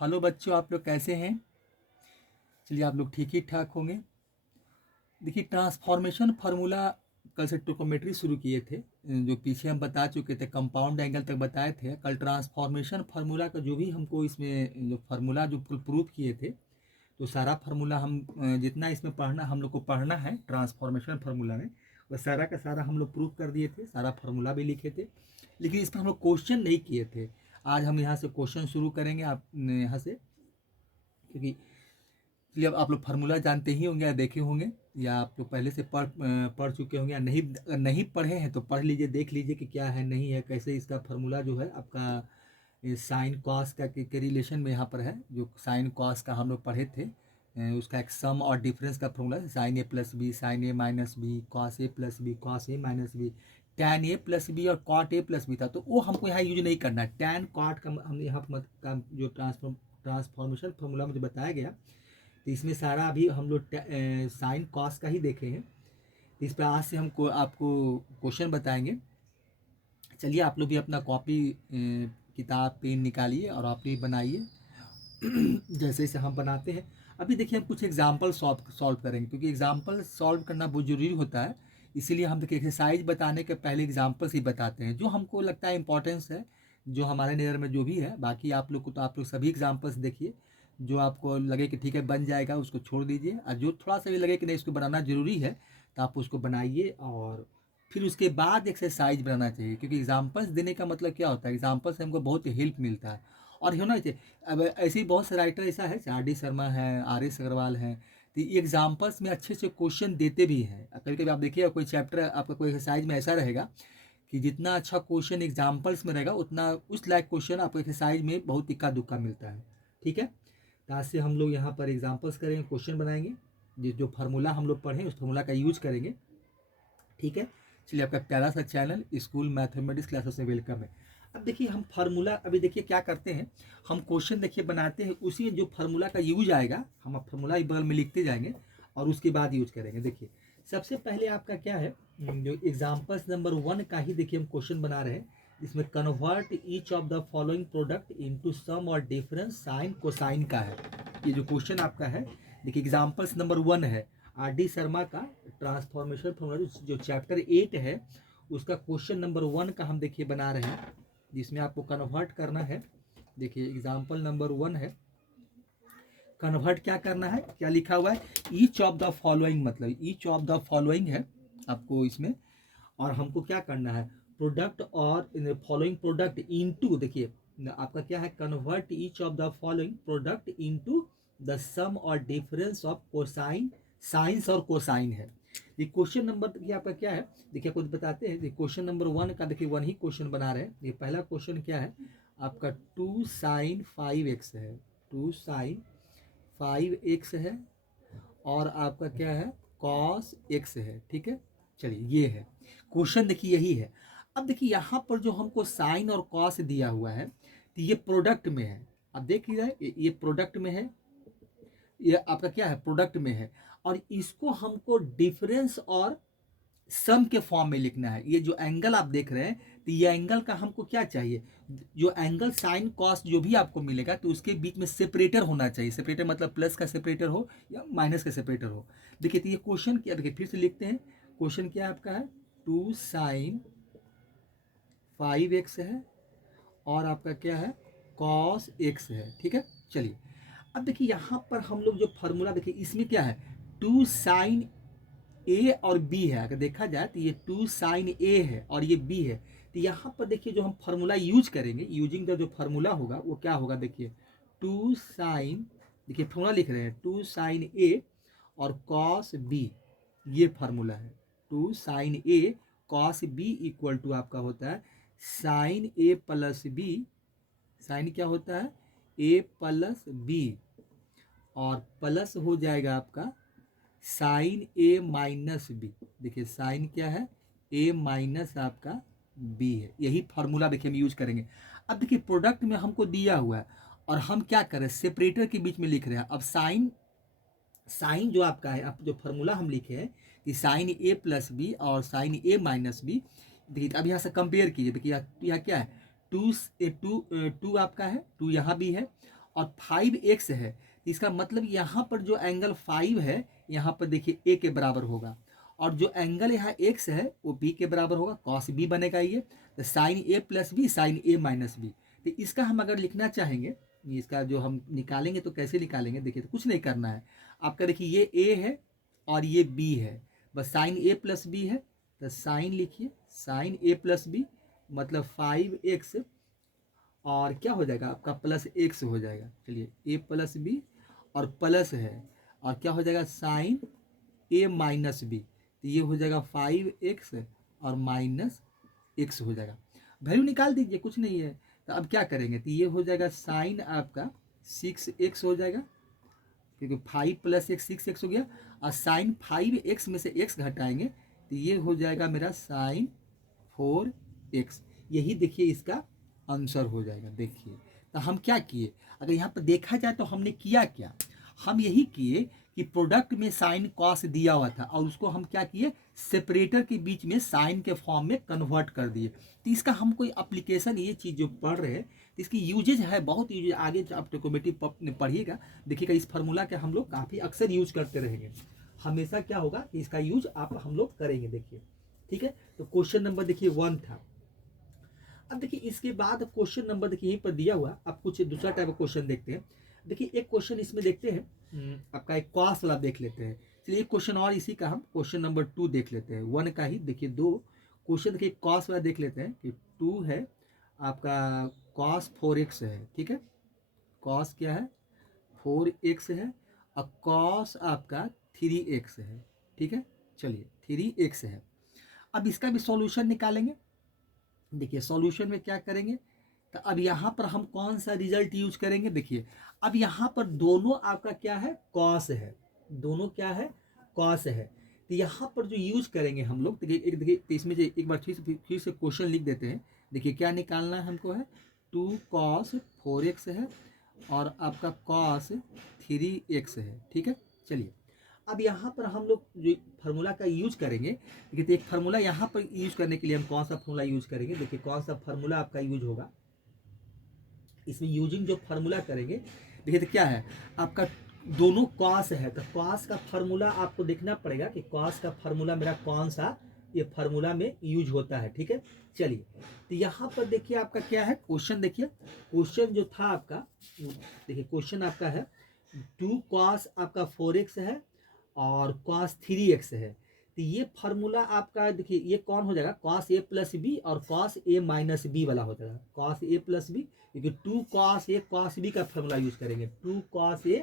Hello बच्चों, आप लोग कैसे हैं? चलिए, आप लोग ठीक ही ठाक होंगे। देखिए, ट्रांसफॉर्मेशन फार्मूला कल से ट्रिग्नोमेट्री शुरू किए थे। जो पीछे हम बता चुके थे, कंपाउंड एंगल तक बताए थे। कल ट्रांसफॉर्मेशन फार्मूला का जो भी हमको इसमें जो फार्मूला जो प्रूफ किए थे, तो सारा फार्मूला हम जितना इसमें पढ़ना हम लोग को पढ़ना है ट्रांसफॉर्मेशन फार्मूला में, वह सारा का सारा हम लोग प्रूफ कर दिए थे। सारा फार्मूला भी लिखे थे, लेकिन इस पर हम लोग क्वेश्चन नहीं किए थे। आज हम यहाँ से क्वेश्चन शुरू करेंगे, आप यहाँ से, क्योंकि इसलिए अब आप लोग फार्मूला जानते ही होंगे या देखे होंगे, या आप लोग पहले से पढ़ चुके होंगे, या नहीं अगर नहीं पढ़े हैं तो पढ़ लीजिए, देख लीजिए कि क्या है नहीं है, कैसे इसका फार्मूला जो है आपका साइन कॉस का के रिलेशन में यहाँ पर है। जो साइन कॉस का हम लोग पढ़े थे, उसका एक सम और डिफरेंस का फॉर्मूला है, sine A plus B sign A minus B, cos A plus B cos A minus B, tan A plus B और कॉट ए प्लस बी था। तो वो हमको यहाँ यूज नहीं करना। टैन कॉट का हम यहाँ का जो ट्रांसफॉर्मेशन फार्मूला मुझे बताया गया, तो इसमें सारा अभी हम लोग साइन कॉस का ही देखे हैं। तो इस पर आज से हमको आपको क्वेश्चन बताएंगे। चलिए, आप लोग भी अपना कॉपी किताब पेन निकालिए और आप भी बनाइए जैसे जैसे हम बनाते हैं। अभी देखिए, हम कुछ एग्जाम्पल सॉल्व करेंगे, क्योंकि एग्जाम्पल सॉल्व करना बहुत ज़रूरी होता है। इसीलिए हम देखिए, एक्सरसाइज बताने के पहले एग्जाम्पल्स ही बताते हैं, जो हमको लगता है इंपॉर्टेंस है, जो हमारे नज़र में जो भी है। बाकी आप लोग को तो आप लोग सभी एग्जाम्पल्स देखिए, जो आपको लगे कि ठीक है बन जाएगा उसको छोड़ दीजिए, और जो थोड़ा सा भी लगे कि नहीं इसको बनाना ज़रूरी है तो आप उसको बनाइए, और फिर उसके बाद एक्सरसाइज बनाना चाहिए। क्योंकि एग्जाम्पल्स देने का मतलब क्या होता है, एग्जाम्पल से हमको बहुत हेल्प मिलता है और होना चाहिए। अब ऐसे ही बहुत से राइटर ऐसा है, आर डी शर्मा है, आर एस अग्रवाल हैं, तो ये एग्जाम्पल्स में अच्छे से क्वेश्चन देते भी हैं। कभी कभी आप देखिए, कोई चैप्टर आपका कोई एक्सरसाइज में ऐसा रहेगा कि जितना अच्छा क्वेश्चन एग्जाम्पल्स में रहेगा, उतना उस लायक क्वेश्चन आपको एक्सरसाइज में बहुत इक्का दुक्का मिलता है। ठीक है, तो आज से हम लोग यहाँ पर एग्जाम्पल्स करेंगे, क्वेश्चन बनाएंगे, जो फार्मूला हम लोग पढ़ें उस फार्मूला का यूज करेंगे। ठीक है, चलिए, आपका प्यारा सा चैनल स्कूल मैथमेटिक्स क्लासेस में वेलकम है। अब देखिए, हम फार्मूला अभी देखिए क्या करते हैं, हम क्वेश्चन देखिए बनाते हैं, उसी जो फार्मूला का यूज आएगा हम फार्मूला बगल में लिखते जाएंगे और उसके बाद यूज करेंगे। देखिए, सबसे पहले आपका क्या है, जो एग्जाम्पल्स नंबर 1 का ही देखिए हम क्वेश्चन बना रहे हैं। इसमें convert each of the following product into sum और डिफरेंस साइन कोसाइन का है। ये जो क्वेश्चन आपका है, देखिए एग्जाम्पल्स नंबर 1 है आर डी शर्मा का ट्रांसफॉर्मेशन फॉर्मूला, जो चैप्टर 8 है उसका क्वेश्चन नंबर 1 का हम देखिए बना रहे हैं, जिसमें आपको कन्वर्ट करना है। देखिए, एग्जाम्पल नंबर 1 है, कन्वर्ट क्या करना है, क्या लिखा हुआ है, ईच ऑफ द फॉलोइंग, मतलब ईच ऑफ द फॉलोइंग है आपको इसमें, और हमको क्या करना है, प्रोडक्ट और फॉलोइंग प्रोडक्ट इनटू, देखिए आपका क्या है, convert each of the following product into the sum और डिफरेंस ऑफ कोसाइन, साइंस और कोसाइन है। ये क्वेश्चन नंबर देखिए आपका क्या है, देखिए आपको बताते हैं। क्वेश्चन नंबर 1 का देखिए 1 ही क्वेश्चन बना रहे हैं। ये पहला क्वेश्चन क्या है आपका, 2 साइन 5x है, 2 साइन 5x है, और आपका क्या है, कॉस x है। ठीक है, चलिए ये है क्वेश्चन, देखिए यही है। अब देखिए यहाँ पर जो हमको साइन और कॉस दिया हुआ है, तो ये प्रोडक्ट में है। अब देखिए, ये प्रोडक्ट में है, ये आपका क्या है, प्रोडक्ट में है, और इसको हमको डिफरेंस और सम के फॉर्म में लिखना है। ये जो एंगल आप देख रहे हैं, तो ये एंगल का हमको क्या चाहिए, जो एंगल साइन कॉस जो भी आपको मिलेगा, तो उसके बीच में सेपरेटर होना चाहिए। सेपरेटर मतलब प्लस का सेपरेटर हो या माइनस का सेपरेटर हो। देखिए, तो ये क्वेश्चन क्या, देखिए फिर से लिखते हैं। क्वेश्चन क्या आपका है, 2 साइन 5x है, और आपका क्या है, कॉस x है। ठीक है, चलिए, अब देखिए यहाँ पर हम लोग जो फार्मूला देखिए, इसमें क्या है, 2 साइन ए और बी है। अगर देखा जाए तो ये 2 साइन ए है और ये बी है। तो यहाँ पर देखिए, जो हम फार्मूला यूज करेंगे, यूजिंग द जो फार्मूला होगा वो क्या होगा, देखिए 2 साइन, देखिए फार्मूला लिख रहे हैं, 2 साइन ए और कॉस बी, ये फार्मूला है। 2 sine A cos B equal to आपका होता है sine A plus B, sine क्या होता है, ए प्लस बी, और प्लस हो जाएगा आपका साइन ए माइनस बी। देखिए साइन क्या है, ए माइनस आपका बी है। यही फार्मूला देखिए हम यूज करेंगे। अब देखिए, प्रोडक्ट में हमको दिया हुआ है और हम क्या करें, सेपरेटर के बीच में लिख रहे हैं। अब साइन, साइन जो आपका है, अब जो फार्मूला हम लिखे हैं कि साइन ए प्लस बी और साइन ए माइनस बी, देखिए अब यहाँ से कंपेयर कीजिए। देखिए यहाँ क्या है, टू टू टू आपका है, टू यहाँ भी है, और 5x है, तो इसका मतलब यहाँ पर जो एंगल 5 है यहाँ पर देखिए a के बराबर होगा, और जो एंगल यहाँ x है वो b के बराबर होगा, cos b बनेगा ये, तो sine a plus B sine a minus B. तो इसका हम अगर लिखना चाहेंगे, इसका जो हम निकालेंगे तो कैसे निकालेंगे, देखिए तो कुछ नहीं करना है आपका, देखिए ये a है और ये b है, बस साइन a प्लस बी है, तो साइन लिखिए साइन a प्लस बी मतलब 5x और क्या हो जाएगा आपका प्लस x हो जाएगा। चलिए a प्लस बी और प्लस है और क्या हो जाएगा साइन a माइनस बी, तो ये हो जाएगा 5x और माइनस x हो जाएगा। वैल्यू निकाल दीजिए, कुछ नहीं है। तो अब क्या करेंगे, तो ये हो जाएगा साइन आपका 6x हो जाएगा, क्योंकि 5 प्लस x 6x हो गया, और साइन 5x में से x घटाएंगे तो ये हो जाएगा मेरा साइन 4x। यही देखिए इसका आंसर हो जाएगा। देखिए तो हम क्या किए, अगर यहाँ पर देखा जाए तो हमने किया क्या, हम यही किए कि प्रोडक्ट में साइन कॉस दिया हुआ था और उसको हम क्या किए, सेपरेटर के बीच में साइन के फॉर्म में कन्वर्ट कर दिए। तो इसका हम कोई एप्लीकेशन, ये चीज़ जो पढ़ रहे हैं तो इसकी यूजेज है, बहुत यूजेज, आगे जो आप ट्रिकोमेट्री पढ़िएगा देखिएगा इस फार्मूला के हम लोग काफ़ी अक्सर यूज करते रहेंगे, हमेशा क्या होगा कि इसका यूज आप हम लोग करेंगे। देखिए ठीक है, तो क्वेश्चन नंबर देखिए 1 था। अब देखिए इसके बाद क्वेश्चन नंबर देखिए यहीं पर दिया हुआ, आप कुछ दूसरा टाइप का क्वेश्चन देखते हैं। देखिए एक क्वेश्चन इसमें देखते हैं, आपका एक कॉस वाला देख लेते हैं। चलिए एक क्वेश्चन और इसी का हम क्वेश्चन नंबर 2 देख लेते हैं, 1 का ही। देखिए 2 क्वेश्चन देखिए कॉस वाला देख लेते हैं कि 2 है आपका कॉस 4x है, ठीक है, कॉस क्या है 4x है और कॉस आपका 3x है, ठीक है। चलिए 3x है, अब इसका भी सॉल्यूशन निकालेंगे। देखिए सॉल्यूशन में क्या करेंगे, तो अब यहाँ पर हम कौन सा रिजल्ट यूज करेंगे। देखिए अब यहाँ पर दोनों आपका क्या है कॉस है, दोनों क्या है कॉस है, तो यहाँ पर जो यूज करेंगे हम लोग, देखिए तो इसमें एक बार फिर से क्वेश्चन लिख देते हैं। देखिए क्या निकालना है हमको, है 2 cos 4x है और आपका cos 3x है, ठीक है। चलिए अब यहाँ पर हम लोग जो फार्मूला का यूज करेंगे, देखिए तो एक फार्मूला यहाँ पर यूज करने के लिए हम कौन सा फार्मूला यूज करेंगे। देखिए कौन सा फार्मूला आपका यूज होगा, इसमें यूजिंग जो फार्मूला करेंगे, देखिए तो क्या है आपका दोनों कॉस है, तो कॉस का फार्मूला आपको देखना पड़ेगा कि कॉस का फार्मूला मेरा कौन सा ये फार्मूला में यूज होता है, ठीक है। चलिए तो यहाँ पर देखिए आपका क्या है क्वेश्चन, देखिए क्वेश्चन जो था आपका, देखिए क्वेश्चन आपका है 2 cos आपका 4x है और cos 3x है, तो ये फार्मूला आपका देखिए ये कौन हो जाएगा cos a प्लस बी और cos a माइनस बी वाला हो जाएगा, cos a प्लस बी, क्योंकि 2 cos a cos b का फार्मूला यूज करेंगे, 2 cos a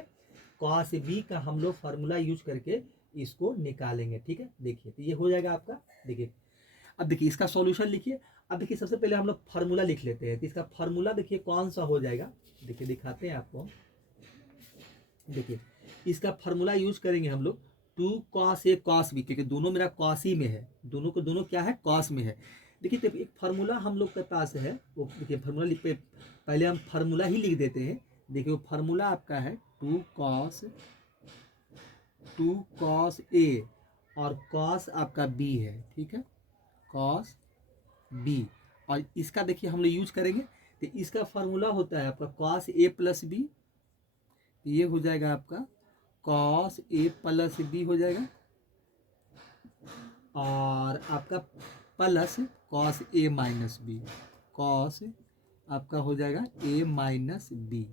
cos b का हम लोग फार्मूला यूज करके इसको निकालेंगे, ठीक है। देखिए तो ये हो जाएगा आपका। देखिए अब देखिए इसका सॉल्यूशन लिखिए। अब देखिए सबसे पहले हम लोग फार्मूला लिख लेते हैं, तो इसका फार्मूला देखिए कौन सा हो जाएगा, देखिए दिखाते हैं आपको। देखिए इसका फार्मूला यूज करेंगे हम लोग 2 cos a cos b, क्योंकि दोनों मेरा cos ही में है, दोनों को दोनों क्या है cos में है। देखिए तो एक फार्मूला हम लोग के पास है, वो देखिए फार्मूला लिख पे पहले हम फार्मूला ही लिख देते हैं। देखिए वो फार्मूला आपका है 2 cos a और cos आपका b है, ठीक है, cos b, और इसका देखिए हम लोग यूज करेंगे, तो इसका फार्मूला होता है आपका cos a प्लस बी, ये हो जाएगा आपका cos a प्लस बी हो जाएगा, और आपका plus cos a minus B, cos आपका हो जाएगा a माइनस बी।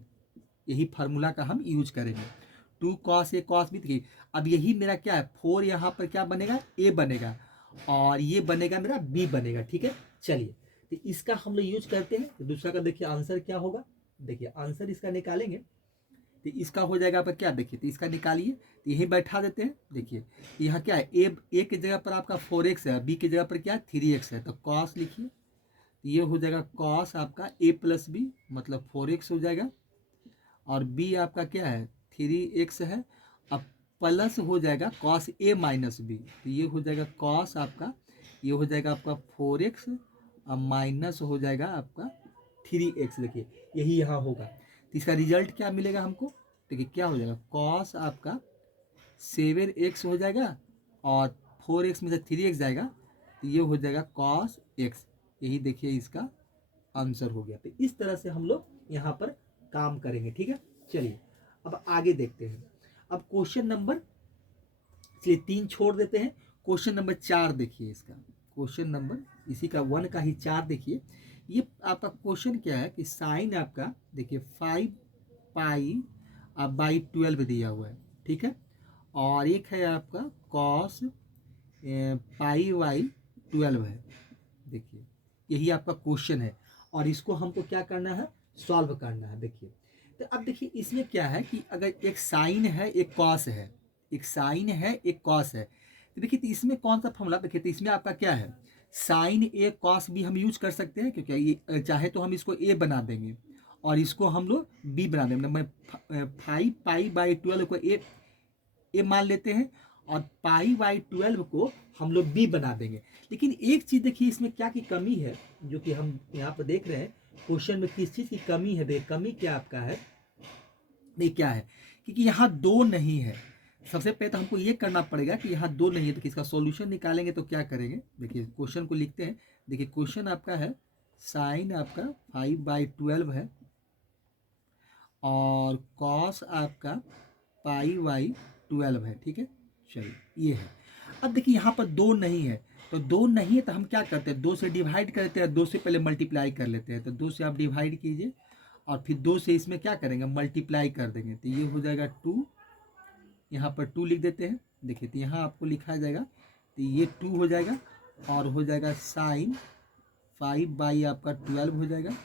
यही फार्मूला का हम यूज करेंगे 2 cos a cos b। देखिए अब यही मेरा क्या है 4 यहाँ पर क्या बनेगा a बनेगा और ये बनेगा मेरा b बनेगा, ठीक है। चलिए तो इसका हम लोग यूज करते हैं, तो दूसरा का देखिए आंसर क्या होगा। देखिए आंसर इसका निकालेंगे तो इसका हो जाएगा आपका क्या, देखिए तो इसका निकालिए, तो यही बैठा देते हैं। देखिए यहाँ क्या है ए की जगह पर आपका 4x है, बी की जगह पर क्या है 3x है, तो cos लिखिए, तो ये हो जाएगा cos आपका a प्लस बी मतलब 4x हो जाएगा, और b आपका क्या है 3x है, अब प्लस हो जाएगा cos a माइनस बी, तो ये हो जाएगा cos आपका, ये हो जाएगा आपका 4x और माइनस हो जाएगा आपका 3x। देखिए यही यहाँ होगा, तो इसका रिजल्ट क्या मिलेगा हमको। देखिए क्या हो जाएगा cos आपका 7x हो जाएगा और 4x में से 3x जाएगा, तो ये हो जाएगा cos x। यही देखिए इसका आंसर हो गया। तो इस तरह से हम लोग यहाँ पर काम करेंगे। ठीक है, चलिए अब आगे देखते हैं। अब क्वेश्चन नंबर, चलिए 3 छोड़ देते हैं, क्वेश्चन नंबर 4 देखिए। इसका क्वेश्चन नंबर इसी का 1 का ही 4 देखिए। ये आपका क्वेश्चन क्या है कि साइन आपका देखिए 5 पाई बाई 12 दिया हुआ है। ठीक है, और एक है आपका कॉस पाई बाई 12 है। देखिए यही आपका क्वेश्चन है और इसको हमको क्या करना है, सॉल्व करना है। देखिए तो अब देखिए इसमें क्या है कि अगर एक साइन है एक कॉस है, एक साइन है एक कॉस है, तो देखिए तो इसमें कौन सा फॉर्मूला, देखिए तो इसमें आपका क्या है, साइन ए कॉस बी हम यूज कर सकते हैं, क्योंकि ये चाहे तो हम इसको ए बना देंगे और इसको हम लोग बी बना देंगे। मैं 5 पाई बाई 12 को ए मान लेते हैं और पाई बाई 12 को हम लोग बी बना देंगे। लेकिन एक चीज़ देखिए इसमें क्या की कमी है, जो कि हम यहाँ पर देख रहे हैं क्वेश्चन में किस चीज़ की कमी है। देखिए कमी क्या आपका है, देखिए क्या है, क्योंकि यहाँ 2 नहीं है। सबसे पहले तो हमको ये करना पड़ेगा कि यहाँ 2 नहीं है, तो इसका सॉल्यूशन निकालेंगे तो क्या करेंगे। देखिए क्वेश्चन को लिखते हैं। देखिए क्वेश्चन आपका है साइन आपका 5 बाई 12 है और कॉस आपका पाई बाई 12 है। ठीक है, चलिए ये है। अब देखिए यहाँ पर 2 नहीं है, तो 2 नहीं है तो हम क्या करते हैं, 2 से डिवाइड करते हैं, 2 से पहले मल्टीप्लाई कर लेते हैं। तो 2 से आप डिवाइड कीजिए और फिर 2 से इसमें क्या करेंगे, मल्टीप्लाई कर देंगे। तो ये हो जाएगा 2, यहाँ पर 2 लिख देते हैं। देखिए तो यहाँ आपको लिखा जाएगा, तो ये 2 हो जाएगा और हो जाएगा साइन 5 बाई आपका 12 हो जाएगा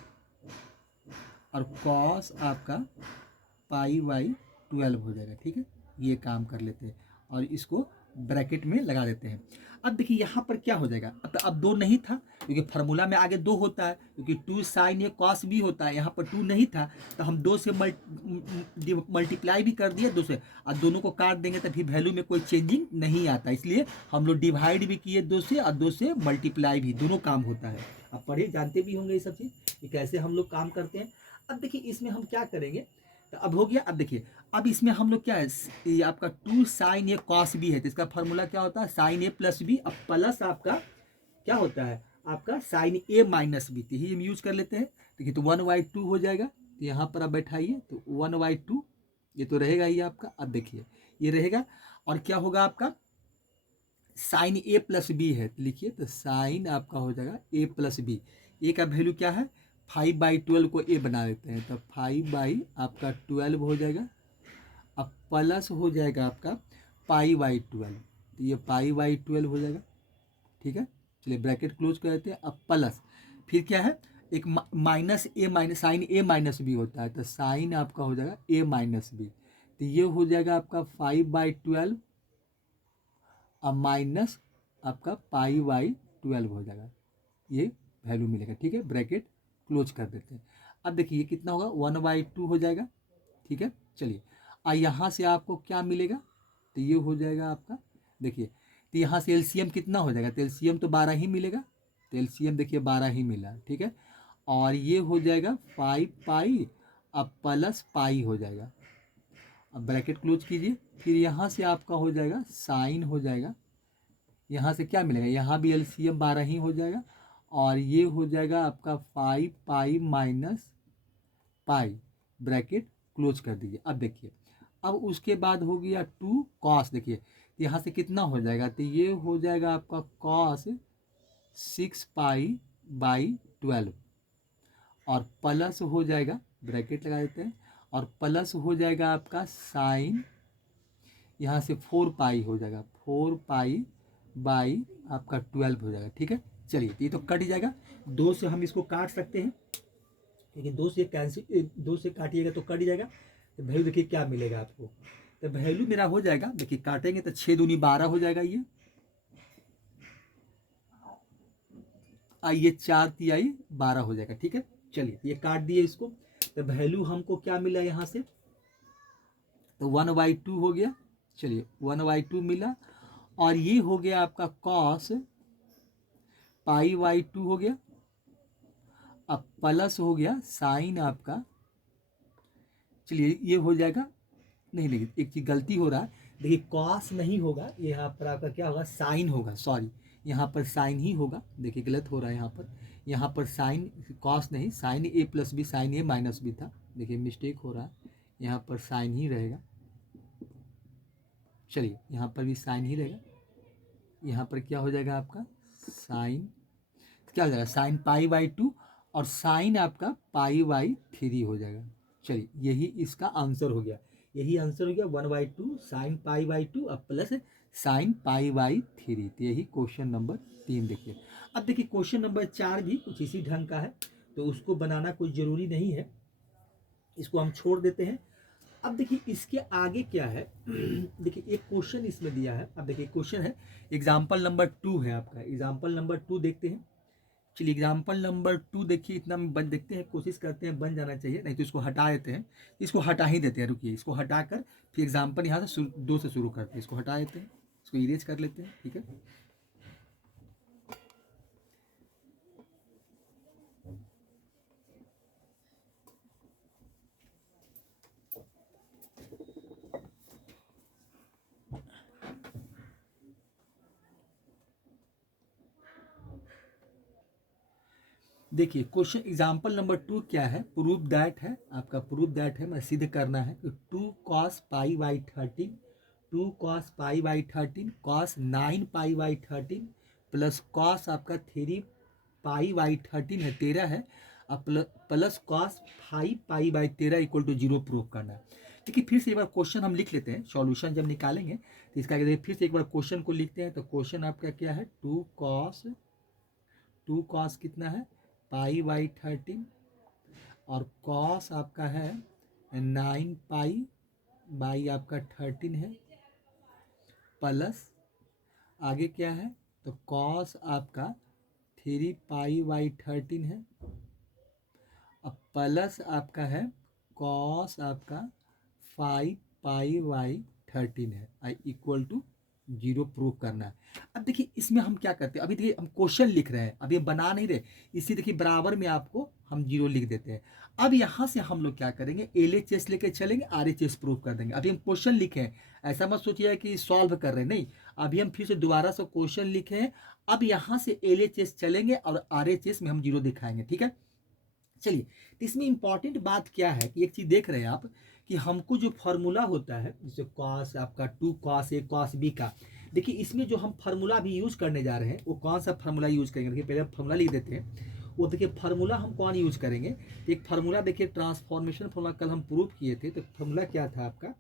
और कॉस आपका पाई बाई 12 हो जाएगा। ठीक है, ये काम कर लेते हैं और इसको ब्रैकेट में लगा देते हैं। अब देखिए यहाँ पर क्या हो जाएगा, अब 2 नहीं था, क्योंकि फार्मूला में आगे 2 होता है, क्योंकि 2 साइन ए कॉस भी होता है। यहाँ पर 2 नहीं था तो हम 2 से मल्टीप्लाई भी कर दिए 2 से, और दोनों को काट देंगे तो फिर वैल्यू में कोई चेंजिंग नहीं आता, इसलिए हम लोग डिवाइड भी किए 2 से और 2 से मल्टीप्लाई भी, दोनों काम होता है। आप पढ़े जानते भी होंगे ये सब चीज़ कि कैसे हम लोग काम करते हैं। अब देखिए इसमें हम क्या करेंगे, तो अब हो गया। अब देखिए अब इसमें हम लोग क्या है, ये आपका 2 साइन ए कॉस बी है, तो इसका फॉर्मूला क्या होता है, साइन ए प्लस बी। अब प्लस आपका क्या होता है, आपका साइन ए माइनस बी, तो यही हम यूज कर लेते हैं। देखिए तो 1/2 हो जाएगा, तो यहाँ पर आप बैठाइए तो 1/2 ये तो रहेगा ही आपका। अब देखिए ये रहेगा और क्या होगा आपका, साइन ए प्लस बी है, तो लिखिए तो साइन आपका हो जाएगा ए प्लस बी। ए का वैल्यू क्या है, 5 बाई 12 को ए बना देते हैं, तो 5 बाई आपका 12 हो जाएगा। अब प्लस हो जाएगा आपका पाई बाई 12, तो ये पाई बाई 12 हो जाएगा। ठीक है, चलिए ब्रैकेट क्लोज कर देते हैं। अब प्लस फिर क्या है, एक minus A minus, sign A minus B होता है, तो साइन आपका हो जाएगा ए माइनस बी, तो ये हो जाएगा आपका 5 बाई 12 अब माइनस आपका पाई बाई 12 हो जाएगा, ये वैल्यू मिलेगा। ठीक है, ब्रैकेट क्लोज कर देते हैं। अब देखिए ये कितना होगा, 1/2 हो जाएगा। ठीक है, चलिए यहाँ से आपको क्या मिलेगा, तो ये हो जाएगा आपका, देखिए तो यहाँ से एलसीएम कितना हो जाएगा, तो एलसीएम तो 12 ही मिलेगा, तो एलसीएम देखिए 12 ही मिला। ठीक है, और ये हो जाएगा 5 पाई अब प्लस पाई हो जाएगा। अब ब्रैकेट क्लोज कीजिए, फिर यहाँ से आपका हो जाएगा साइन हो जाएगा, यहाँ से क्या मिलेगा, यहाँ भी एलसीएम 12 ही हो जाएगा और ये हो जाएगा आपका 5 pi minus pi, bracket close कर दीजिए। अब देखिए अब उसके बाद हो गया 2 कॉस, देखिए यहाँ से कितना हो जाएगा, तो ये हो जाएगा आपका कॉस 6 पाई बाई 12 और प्लस हो जाएगा, ब्रैकेट लगा देते हैं, और प्लस हो जाएगा आपका साइन, यहाँ से 4 पाई हो जाएगा, 4 पाई बाई आपका 12 हो जाएगा। ठीक है, चलिए ये तो कट ही जाएगा, 2 से हम इसको काट सकते हैं, क्योंकि 2 से कैंसिल, 2 से काटिएगा तो कट ही जाएगा। तो वैल्यू देखिए क्या मिलेगा आपको, तो वैल्यू मेरा हो जाएगा, देखिए काटेंगे तो 6 दूनी 12 हो जाएगा, ये आइए 4 तिहाई 12 हो जाएगा। ठीक है, चलिए ये काट दिए इसको, तो वैल्यू हमको क्या मिला यहाँ से, तो 1/2 हो गया। चलिए 1/2 मिला और ये हो गया आपका कॉस पाई बाई 2 हो गया। अब प्लस हो गया साइन आपका, चलिए ये हो जाएगा, नहीं लेकिन एक चीज गलती हो रहा है, देखिए कॉस नहीं होगा, ये यहाँ पर आपका क्या होगा, साइन होगा, सॉरी यहाँ पर साइन ही होगा, देखिए गलत हो रहा है यहाँ पर साइन कॉस नहीं, sign A plus B, sign A minus B था, देखिए मिस्टेक हो रहा है, यहाँ पर साइन ही रहेगा। चलिए यहाँ पर भी साइन ही रहेगा, यहाँ पर क्या हो जाएगा आपका साइन, क्या हो जाएगा साइन पाई बाई 2 और साइन आपका पाई बाई 3 हो जाएगा। चलिए यही इसका आंसर हो गया, यही आंसर हो गया 1/2 साइन पाई बाई 2 अब प्लस साइन पाई बाई 3। तो यही क्वेश्चन नंबर 3। देखिए अब देखिए क्वेश्चन नंबर 4 भी कुछ इसी ढंग का है, तो उसको बनाना कोई ज़रूरी नहीं है, इसको हम छोड़ देते हैं। अब देखिए इसके आगे क्या है देखिए एक क्वेश्चन इसमें दिया है, अब देखिए क्वेश्चन है एग्जाम्पल नंबर 2 है आपका, एग्जाम्पल नंबर 2 देखते हैं। चलिए एग्जाम्पल नंबर 2 देखिए, इतना बन देखते हैं, कोशिश करते हैं बन जाना चाहिए, नहीं तो इसको हटा देते हैं, इसको हटा ही देते हैं, रुकिए इसको हटाकर फिर एग्जाम्पल यहाँ से 2 से शुरू करते हैं, इसको हटा देते हैं, इसको इरेज कर लेते हैं, ठीक है। देखिए क्वेश्चन एग्जाम्पल नंबर 2 क्या है, प्रूफ दैट है आपका, प्रूफ दैट है, मैं सिद्ध करना है कि 2 cos pi by 13, 2 cos pi by 13 cos 9 pi by 13 plus cos आपका 3 पाई बाई 13 है 13 है, plus cos 5 pi by 13 equal to 0 proof करना है। देखिए फिर से एक बार क्वेश्चन हम लिख लेते हैं, सॉल्यूशन जब निकालेंगे तो इसका फिर से एक बार क्वेश्चन को लिखते हैं। तो क्वेश्चन आपका क्या है, 2 cos कितना है पाई बाई 13 और कॉस आपका है 9 पाई बाई आपका 13 है, प्लस आगे क्या है तो कॉस आपका 3 पाई बाई 13 है, अब प्लस आपका है कॉस आपका 5 पाई बाई 13 है, आई इक्वल टू 0 प्रूव करना है। अब देखिए इसमें हम क्या करते हैं, अभी देखिए हम क्वेश्चन लिख रहे हैं, अभी हम बना नहीं रहे, इसी देखिए बराबर में आपको हम 0 लिख देते हैं। अब यहाँ से हम लोग क्या करेंगे, LHS लेके चलेंगे, RHS प्रूव कर देंगे। अभी हम क्वेश्चन लिखे हैं, ऐसा मत सोचिए कि सॉल्व कर रहे हैं, नहीं, अभी हम फिर से दोबारा से क्वेश्चन लिखे हैं। अब यहाँ से LHS चलेंगे और RHS में हम 0 दिखाएंगे, ठीक है। चलिए तो इसमें इंपॉर्टेंट बात क्या है कि एक चीज़ देख रहे हैं आप कि हमको जो फार्मूला होता है जैसे कॉस आपका 2 cos A cos B का, देखिए इसमें जो हम फार्मूला भी यूज़ करने जा रहे हैं वो कौन सा फार्मूला यूज़ करेंगे, देखिए पहले फार्मूला लिख देते हैं। वो देखिए फार्मूला हम कौन यूज़ करेंगे, एक फार्मूला देखिए ट्रांसफॉर्मेशन फार्मूला कल हम प्रूव किए थे, तो फार्मूला क्या था आपका,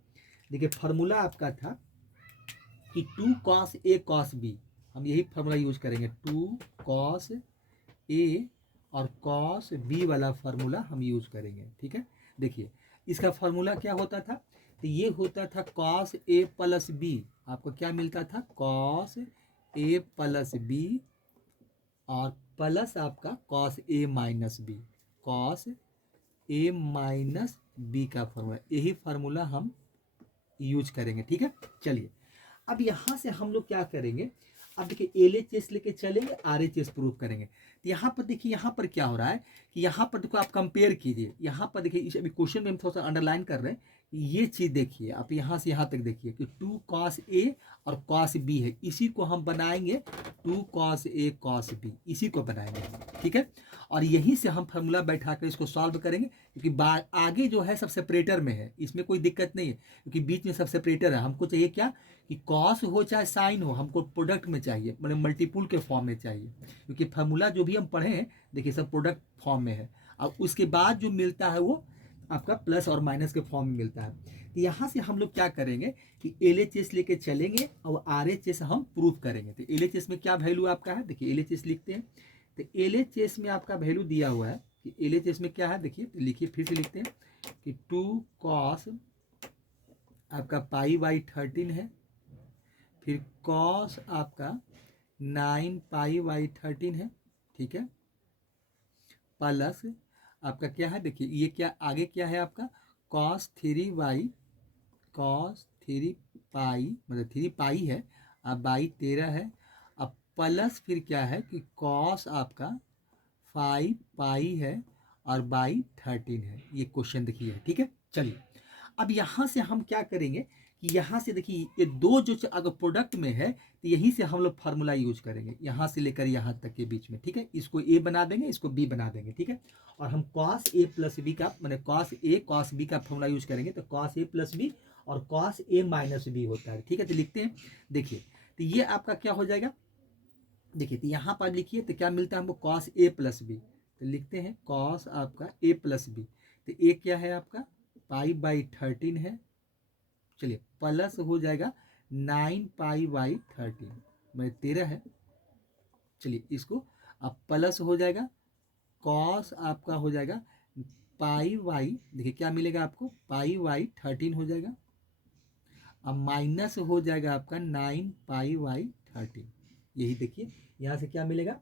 देखिए फार्मूला आपका था कि 2 cos A cos B, हम यही फार्मूला यूज़ करेंगे, 2 cos A और cos B वाला फार्मूला हम यूज़ करेंगे, ठीक है। देखिए इसका फार्मूला क्या होता था, तो ये होता था cos A प्लस बी, आपको क्या मिलता था cos A प्लस बी और प्लस आपका cos A minus B, cos A minus B का फार्मूला, यही फार्मूला हम यूज करेंगे, ठीक है। चलिए अब यहाँ से हम लोग क्या करेंगे, अब देखिए LHS लेके चलेंगे, RHS प्रूव करेंगे। तो यहाँ पर देखिए यहाँ पर क्या हो रहा है कि यहाँ पर देखो आप कंपेयर कीजिए, यहाँ पर देखिए इस अभी क्वेश्चन में हम थोड़ा सा अंडरलाइन कर रहे हैं, ये चीज़ देखिए आप यहाँ से यहाँ तक देखिए कि 2 cos A और cos B है, इसी को हम बनाएंगे 2 cos A cos B, इसी को बनाएंगे, ठीक है। और यहीं से हम फार्मूला बैठा कर इसको सॉल्व करेंगे, क्योंकि आगे जो है सब सेपरेटर में है, इसमें कोई दिक्कत नहीं है, क्योंकि बीच में सब सेपरेटर है। हमको चाहिए क्या कि कॉस हो चाहे साइन हो, हमको प्रोडक्ट में चाहिए, मतलब मल्टीपुल के फॉर्म में चाहिए, क्योंकि फार्मूला जो भी हम पढ़े हैं देखिए सब प्रोडक्ट फॉर्म में है, और उसके बाद जो मिलता है वो आपका प्लस और माइनस के फॉर्म में मिलता है। तो यहाँ से हम लोग क्या करेंगे कि LHS लेके चलेंगे और RHS हम प्रूफ करेंगे। तो LHS में क्या वैल्यू आपका है, देखिए LHS लिखते हैं, तो LHS में आपका वैल्यू दिया हुआ है कि LHS में क्या है, देखिए तो लिखिए फिर से लिखते हैं कि 2 cos आपका पाई बाई 13 है, फिर cos आपका 9 पाई बाई 13 है, ठीक है, प्लस आपका क्या है, देखिए ये क्या आगे क्या है आपका cos 3 पाई मतलब 3 पाई है, अब बाई 13 है, अब प्लस फिर क्या है कि cos आपका 5 पाई है और बाई 13 है, ये क्वेश्चन देखिए, ठीक है। चलिए अब यहाँ से हम क्या करेंगे कि यहाँ से देखिए ये दो जो अगर प्रोडक्ट में है तो यहीं से हम लोग फार्मूला यूज करेंगे, यहाँ से लेकर यहाँ तक के बीच में, ठीक है। इसको ए बना देंगे, इसको बी बना देंगे, ठीक है। और हम कॉस ए प्लस बी का मैंने कॉस ए कॉस बी का फॉर्मूला यूज करेंगे, तो कॉस ए प्लस बी और कॉस ए माइनस बी होता है, ठीक है। तो लिखते हैं, देखिए तो ये आपका क्या हो जाएगा, देखिए तो यहाँ पर लिखिए तो क्या मिलता है हमको, कॉस ए प्लस बी। तो लिखते हैं कॉस आपका ए प्लस बी, तो ए क्या है आपका पाई/13 है, चलिए प्लस हो जाएगा 9 पाई/13 मैं 13 है, चलिए इसको अब प्लस हो जाएगा कॉस आपका हो जाएगा पाई/, देखिए क्या मिलेगा आपको पाई/13 हो जाएगा, अब माइनस हो जाएगा आपका 9 पाई/13, यही देखिए यहाँ से क्या मिलेगा,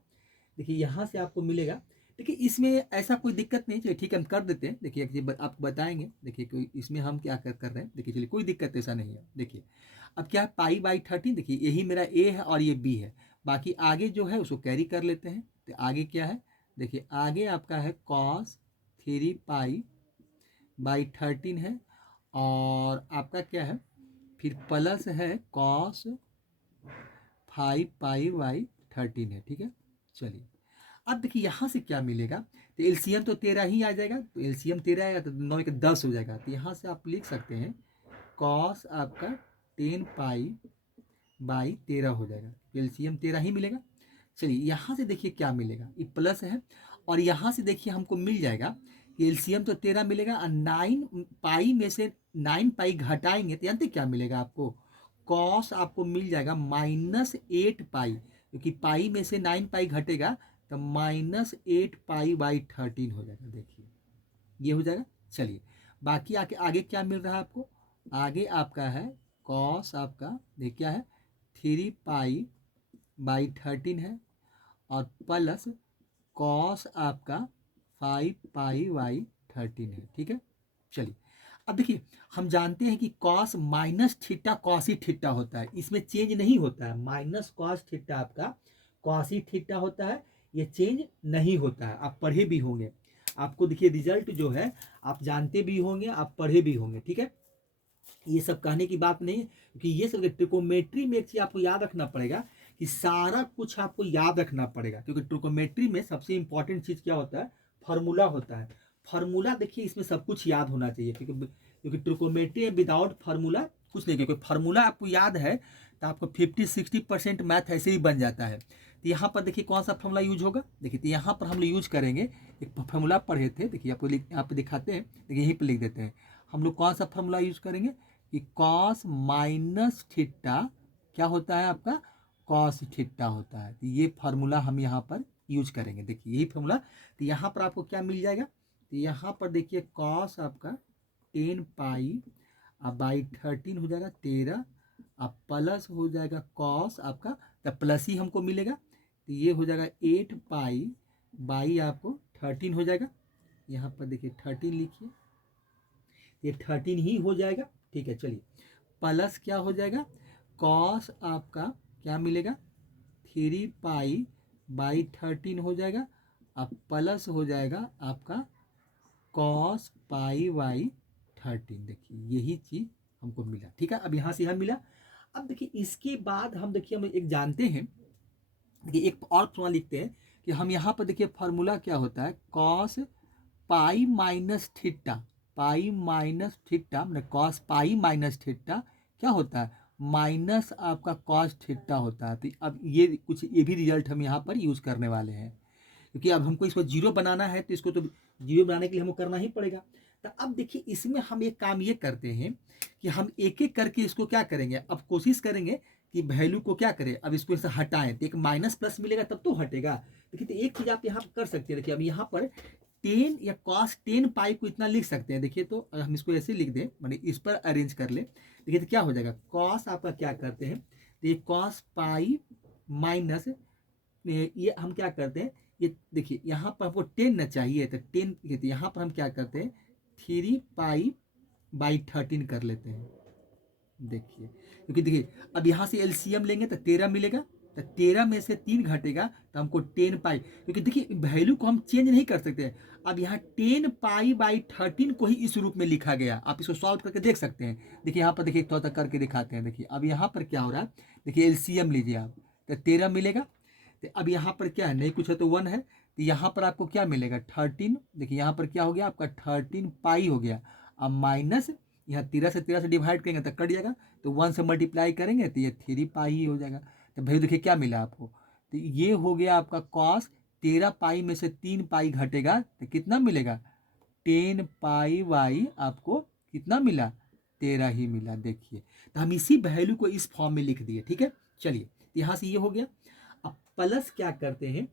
देखिए यहाँ से आपको मिलेगा। देखिए इसमें ऐसा कोई दिक्कत नहीं, चलिए ठीक है हम कर देते हैं। देखिए आपको बताएंगे, देखिए कोई इसमें हम क्या कर रहे हैं, देखिए चलिए कोई दिक्कत ऐसा नहीं है। देखिए अब क्या है पाई/13, देखिए यही मेरा ए है और ये बी है, बाकी आगे जो है उसको कैरी कर लेते हैं। तो आगे क्या है, देखिए आगे आपका है कॉस 3 पाई/13 है, और आपका क्या है फिर प्लस है कॉस 5 पाई/13 है, ठीक है। चलिए अब देखिए यहाँ से क्या मिलेगा, तो एलसीएम तो 13 ही आ जाएगा, तो एलसीएम 13 आएगा तो 9 का 10 हो जाएगा, तो यहाँ से आप लिख सकते हैं कॉस आपका 10 पाई/13 हो जाएगा, एलसीएम 13 ही मिलेगा। चलिए यहाँ से देखिए क्या मिलेगा, ये प्लस है, और यहाँ से देखिए हमको मिल जाएगा कि एलसीएम तो 13 मिलेगा, और 9 पाई में से 9 पाई घटाएंगे तो जानते क्या मिलेगा आपको, कॉस आपको मिल जाएगा -8 पाई, क्योंकि पाई में से 9 पाई घटेगा तो -8 पाई/13 हो जाएगा, देखिए ये हो जाएगा। चलिए बाकी आगे आगे क्या मिल रहा है आपको, आगे आपका है कॉस आपका देखिए क्या है 3 पाई/13 है, और प्लस कॉस आपका 5 पाई/13 है, ठीक है। चलिए अब देखिए हम जानते हैं कि कॉस माइनस थीटा कॉस ही थीटा होता है, इसमें चेंज नहीं होता है, माइनस कॉस थीटा आपका कॉस ही थीटा होता है, ये चेंज नहीं होता है, आप पढ़े भी होंगे, आपको देखिए रिजल्ट जो है आप जानते भी होंगे, आप पढ़े भी होंगे, ठीक है। ये सब कहने की बात नहीं है, क्योंकि ये सब ट्रिकोमेट्री में एक चीज आपको याद रखना पड़ेगा कि सारा कुछ आपको याद रखना पड़ेगा, क्योंकि ट्रिकोमेट्री में सबसे इंपॉर्टेंट चीज क्या होता है, फार्मूला होता है। फार्मूला देखिए इसमें सब कुछ याद होना चाहिए, क्योंकि ट्रिकोमेट्री में विदाउट फार्मूला कुछ नहीं, क्योंकि फार्मूला आपको याद है तो आपको 50-60% मैथ ऐसे ही बन जाता है। तो यहाँ पर देखिए कौन सा फार्मूला यूज होगा, देखिए तो यहाँ पर हम लोग यूज करेंगे, एक फार्मूला पढ़े थे, देखिए आपको यहाँ पे दिखाते हैं, देखिए यहीं पे लिख देते हैं हम लोग कौन सा फार्मूला यूज करेंगे कि कॉस माइनस थीटा क्या होता है आपका, कॉस थीटा होता है, तो ये फार्मूला हम यहाँ पर यूज करेंगे, देखिए यही फार्मूला। तो यहाँ पर आपको क्या मिल जाएगा, तो यहाँ पर देखिए कॉस आपका 10 पाई/13 हो जाएगा 13, अब प्लस हो जाएगा कॉस आपका, तो प्लस ही हमको मिलेगा, तो ये हो जाएगा 8 पाई आपको 13 हो जाएगा, यहाँ पर देखिए 13 लिखिए, ये 13 ही हो जाएगा, ठीक है। चलिए प्लस क्या हो जाएगा, कॉस आपका क्या मिलेगा 3 पाई/13 हो जाएगा, अब प्लस हो जाएगा आपका कॉस पाई/13, देखिए यही चीज हमको मिला, ठीक है। अब यहाँ से हम मिला, अब देखिए इसके बाद हम देखिए हम एक जानते हैं, देखिए एक और फॉर्मूला लिखते हैं कि हम यहाँ पर देखिए फार्मूला क्या होता है, cos pi minus theta, pi minus theta मैंने कॉस पाई माइनस थीटा क्या होता है, माइनस आपका कॉस थीटा होता है। तो अब ये कुछ ये भी रिजल्ट हम यहाँ पर यूज करने वाले हैं, क्योंकि अब हमको इसको जीरो बनाना है, तो इसको तो जीरो बनाने के लिए हमको करना ही पड़ेगा। तो अब देखिए इसमें हम एक काम ये करते हैं कि हम एक एक करके इसको क्या करेंगे, अब कोशिश करेंगे कि वैल्यू को क्या करें, अब इसको ऐसे हटाएं, तो एक माइनस प्लस मिलेगा तब तो हटेगा। देखिए तो एक चीज आप यहाँ कर सकते हैं, देखिए अब यहाँ पर 10 या कॉस 10 पाई को इतना लिख सकते हैं, देखिए तो अगर हम इसको ऐसे लिख दें, माने इस पर अरेंज कर ले, देखिए तो क्या हो जाएगा, कॉस आपका क्या करते हैं, तो ये कॉस पाई माइनस ये हम क्या करते हैं, ये देखिए यहाँ पर हमको 10 न चाहिए, तो 10 यहाँ पर हम क्या करते हैं 3 पाई/13 कर लेते हैं, देखिए क्योंकि देखिए अब यहाँ से एलसीएम लेंगे तो 13 मिलेगा, तो 13 में से 3 घटेगा तो हमको 10 पाई, क्योंकि देखिए वैल्यू को हम चेंज नहीं कर सकते। अब यहाँ 10 पाई बाई 13 को ही इस रूप में लिखा गया। आप इसको सॉल्व करके देख सकते हैं। देखिए यहाँ पर देखिए थोड़ा सा करके दिखाते हैं। देखिए अब यहाँ पर क्या हो रहा है, देखिए एलसीएम लीजिए आप, तो 13 मिलेगा। तो अब यहाँ पर क्या है, नहीं कुछ है तो 1 है, तो यहाँ पर आपको क्या मिलेगा 13। देखिए यहाँ पर क्या हो गया आपका 13 पाई हो गया। अब माइनस यहाँ 13 से डिवाइड करेंगे तो कट जाएगा, तो 1 से मल्टीप्लाई करेंगे तो ये 3 पाई ही हो जाएगा। तो भाई देखिए क्या मिला आपको, तो ये हो गया आपका कॉस। 13 पाई में से 3 पाई घटेगा तो कितना मिलेगा 10 पाई बाई आपको कितना मिला 13 ही मिला। देखिए तो हम इसी वैल्यू को इस फॉर्म में लिख दिए। ठीक है, चलिए यहाँ से ये हो गया। अब प्लस क्या करते हैं,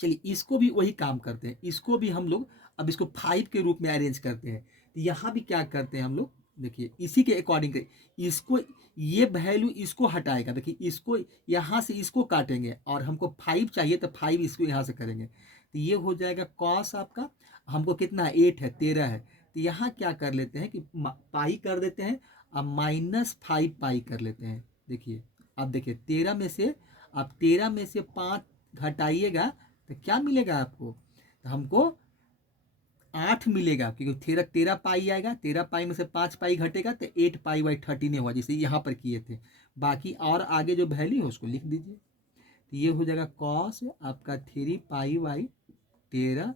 चलिए इसको भी वही काम करते हैं। इसको भी हम लोग अब इसको 5 के रूप में अरेंज करते हैं। तो यहाँ भी क्या करते हैं हम लोग, देखिए इसी के अकॉर्डिंग इसको, ये वैल्यू इसको हटाएगा। देखिए इसको यहाँ से इसको काटेंगे और हमको 5 चाहिए तो 5 इसको यहाँ से करेंगे, तो ये हो जाएगा कॉस आपका। हमको कितना है 8 है, 13 है, तो यहाँ क्या कर लेते हैं कि पाई कर देते हैं, अब -5 पाई कर लेते हैं। देखिए अब देखिए 13 में से, आप 13 में से 5 घटाइएगा तो क्या मिलेगा आपको, तो हमको 8 मिलेगा, क्योंकि 13 पाई आएगा, 13 पाई में से 5 पाई घटेगा तो 8 पाई बाई 13 हुआ, जैसे यहाँ पर किए थे। बाकी और आगे जो वैल्यू है उसको लिख दीजिए। तो ये हो जाएगा कॉस आपका 3 पाई बाई 13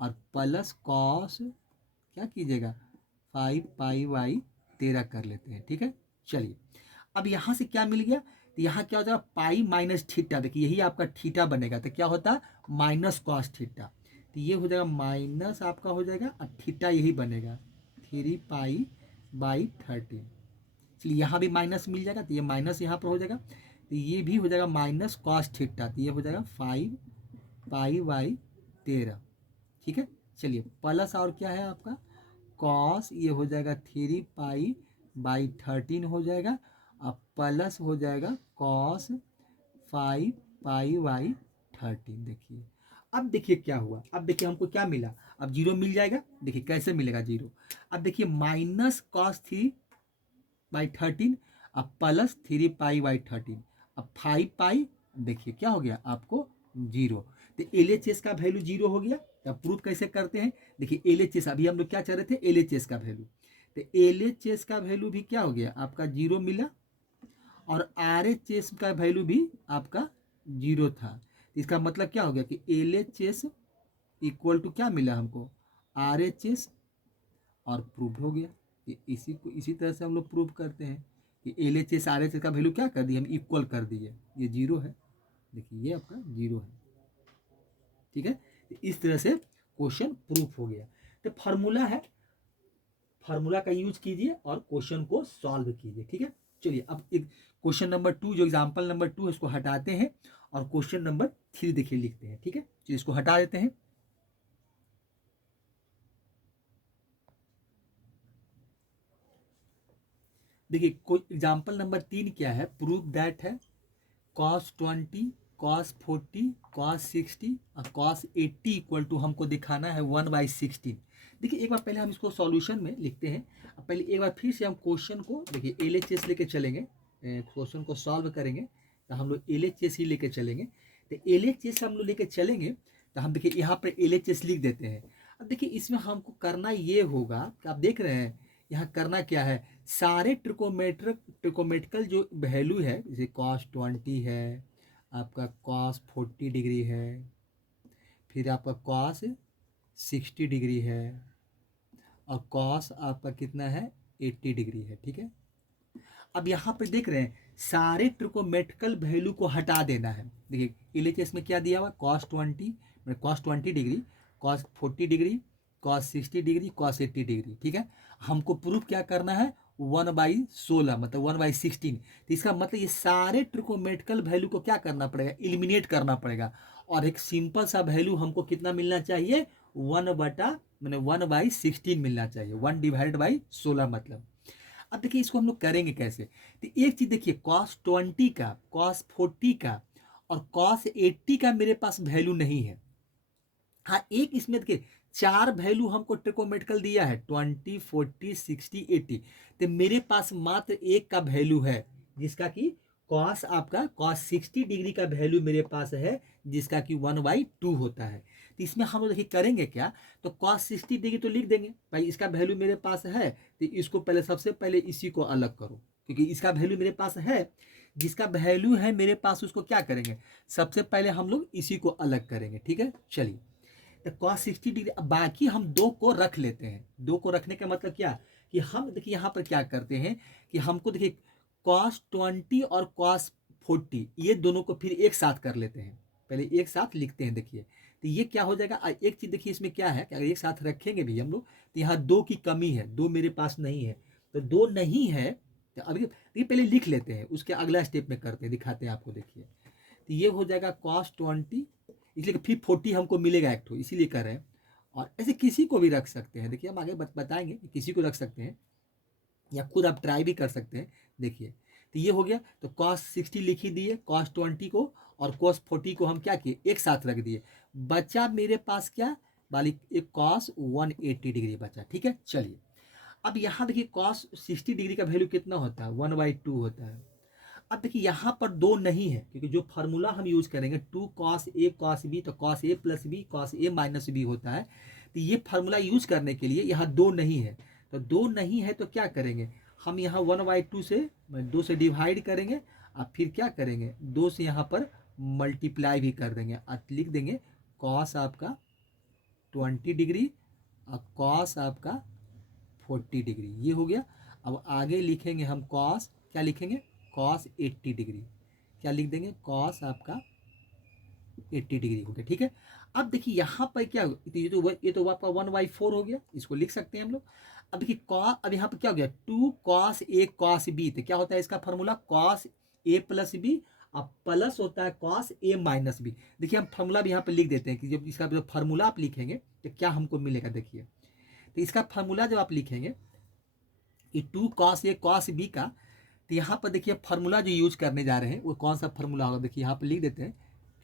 और प्लस कॉस क्या कीजिएगा 5 पाई बाई 13 कर लेते हैं। ठीक है, चलिए अब यहाँ से क्या मिल गया, तो यहाँ क्या हो जाएगा पाई माइनस थीटा। देखिए यही आपका थीटा बनेगा, तो क्या होता माइनस कॉस थीटा, तो ये हो जाएगा माइनस आपका हो जाएगा और थीटा यही बनेगा 3 पाई बाई 13। चलिए यहाँ भी माइनस मिल जाएगा, तो ये माइनस यहाँ पर हो जाएगा, तो ये भी हो जाएगा माइनस कॉस थीटा, तो ये हो जाएगा 5 पाई बाई 13। ठीक है, चलिए प्लस और क्या है आपका कॉस, ये हो जाएगा 3 पाई बाई 13 हो जाएगा, अब प्लस हो जाएगा कॉस 5 पाई बाई 13। देखिए अब देखिए क्या हुआ, अब देखिए हमको क्या मिला, अब जीरो मिल जाएगा। देखिए कैसे मिलेगा जीरो, अब देखिए माइनस कॉस 3 बाई 13 अब प्लस 3 पाई बाई 13, अब 5 पाई, देखिए क्या हो गया आपको जीरो। तो LHS का वैल्यू जीरो हो गया। अब प्रूफ कैसे करते हैं, देखिए LHS अभी हम लोग क्या चाह रहे थे LHS का वैल्यू, तो LHS का वैल्यू भी क्या हो गया आपका जीरो मिला और RHS का वैल्यू भी आपका जीरो था। इसका मतलब क्या हो गया कि LHS इक्वल टू क्या मिला हमको RHS और प्रूव हो गया। इसी को इसी तरह से हम लोग प्रूव करते हैं कि LHS RHS का वैल्यू क्या कर दिए हम इक्वल कर दिए, ये जीरो है। देखिए ये आपका जीरो है। ठीक है, तो इस तरह से क्वेश्चन प्रूफ हो गया। तो फार्मूला है, फार्मूला का यूज कीजिए और क्वेश्चन को सॉल्व कीजिए। ठीक है, चलिए अब एक क्वेश्चन नंबर 2 जो एग्जाम्पल नंबर 2 है इसको हटाते हैं और क्वेश्चन नंबर 3 देखिए लिखते हैं। ठीक है, चलिए इसको हटा देते हैं। देखिए कोई एग्जाम्पल नंबर 3 क्या है, प्रूफ दैट है कॉस 20 कॉस 40 कॉस 60 और कॉस 80 इक्वल टू हमको दिखाना है 1/16। देखिए एक बार पहले हम इसको सॉल्यूशन में लिखते हैं। अब पहले एक बार फिर से हम क्वेश्चन को देखिए LHS लेके चलेंगे, क्वेश्चन को सॉल्व करेंगे तो हम लोग LHS ही लेके चलेंगे। तो LHS हम लोग लेके चलेंगे तो हम देखिए यहाँ पर LHS लिख देते हैं। अब देखिए इसमें हमको करना ये होगा कि आप देख रहे हैं यहाँ करना क्या है, सारे ट्रिकोमेट्रिकल जो वैल्यू है जैसे कॉस 20 है, आपका कॉस 40 डिग्री है, फिर आपका कॉस 60 डिग्री है और कॉस आपका कितना है 80 डिग्री है। ठीक है, अब यहाँ पे देख रहे हैं सारे ट्रिकोमेट्रिकल वैल्यू को हटा देना है। देखिए LHS में क्या दिया हुआ cos 20 degree, cos 40 degree, cos 60 degree, cos 80 degree. ठीक है, हमको प्रूफ क्या करना है 1/16 मतलब 1/16। तो इसका मतलब ये सारे ट्रिकोमेट्रिकल वैल्यू को क्या करना पड़ेगा एलिमिनेट करना पड़ेगा और एक सिंपल सा वैल्यू हमको कितना मिलना चाहिए 1/16 मिलना चाहिए, 1/16 मतलब। अब देखिए इसको हम लोग करेंगे कैसे, तो एक चीज देखिए कॉस 20 का, कॉस 40 का और कॉस 80 का मेरे पास वैल्यू नहीं है। हाँ एक इसमें देखिए 4 वैल्यू हमको ट्रिकोमेट्रिकल दिया है 20 40 60 80, तो मेरे पास मात्र एक का वैल्यू है जिसका कि कॉस आपका कॉस 60 डिग्री का वैल्यू मेरे पास है जिसका कि 1/2 होता है। तो इसमें हम लोग देखिए करेंगे क्या, तो कॉस 60 डिग्री तो लिख देंगे भाई, इसका वैल्यू मेरे पास है तो इसको पहले सबसे पहले इसी को अलग करो, क्योंकि इसका वैल्यू मेरे पास है, जिसका वैल्यू है मेरे पास उसको क्या करेंगे, सबसे पहले हम लोग इसी को अलग करेंगे। ठीक है, चलिए तो कॉस 60 डिग्री, अब बाकी हम दो को रख लेते हैं। दो को रखने का मतलब क्या कि हम देखिए यहाँ पर क्या करते हैं कि हमको देखिए कॉस 20 और कॉस 40 ये दोनों को फिर एक साथ कर लेते हैं, पहले एक साथ लिखते हैं। देखिए तो ये क्या हो जाएगा, एक चीज देखिए इसमें क्या है कि अगर एक साथ रखेंगे भी हम लोग तो यहाँ दो की कमी है, दो मेरे पास नहीं है, तो दो नहीं है तो अभी ये पहले लिख लेते हैं, उसके अगला स्टेप में करते हैं, दिखाते हैं आपको। देखिए तो ये हो जाएगा कॉस 20, इसलिए फिर 40 हमको मिलेगा एक ठो, इसीलिए कर रहे हैं। और ऐसे किसी को भी रख सकते हैं, देखिए हम आगे बताएंगे कि किसी को रख सकते हैं या खुद आप ट्राई भी कर सकते हैं। देखिए तो ये हो गया, तो कॉस 60 लिख ही दिए, कॉस 20 को और कॉस 40 को हम क्या किए, एक साथ रख दिए, बचा मेरे पास क्या वाली, एक कॉस 180 डिग्री बचा। ठीक है, चलिए अब यहाँ देखिए कॉस 60 डिग्री का वैल्यू कितना होता है, 1/2 होता है। अब देखिए यहाँ पर दो नहीं है, क्योंकि जो फार्मूला हम यूज करेंगे 2 cos A cos B, तो cos A plus B cos A minus B होता है। तो ये फार्मूला यूज करने के लिए यहाँ दो नहीं है, तो दो नहीं है तो क्या करेंगे, हम यहाँ 1/2 से 2 से डिवाइड करेंगे और फिर क्या करेंगे 2 से यहाँ पर मल्टीप्लाई भी कर देंगे और लिख देंगे कॉस आपका 20 डिग्री और कॉस आपका 40 डिग्री, ये हो गया। अब आगे लिखेंगे हम कॉस, क्या लिखेंगे, कॉस 80 डिग्री, क्या लिख देंगे, कॉस आपका 80 डिग्री हो गया। ठीक है, अब देखिए यहाँ पर क्या, ये तो आपका 1/4 हो गया, इसको लिख सकते हैं हम लोग। अब देखिए कॉस, अब यहाँ पर क्या हो गया 2 cos A cos B, तो क्या होता है इसका formula cos A plus B, अब प्लस होता है कॉस A माइनस बी। देखिए हम फार्मूला भी यहाँ पर लिख देते हैं कि जब इसका जो फार्मूला आप लिखेंगे तो क्या हमको मिलेगा। देखिए तो इसका फार्मूला जब आप लिखेंगे कि 2 cos A cos B का, तो यहाँ पर देखिए फार्मूला जो यूज करने जा रहे हैं वो कौन सा फार्मूला होगा, देखिए यहाँ पर लिख देते हैं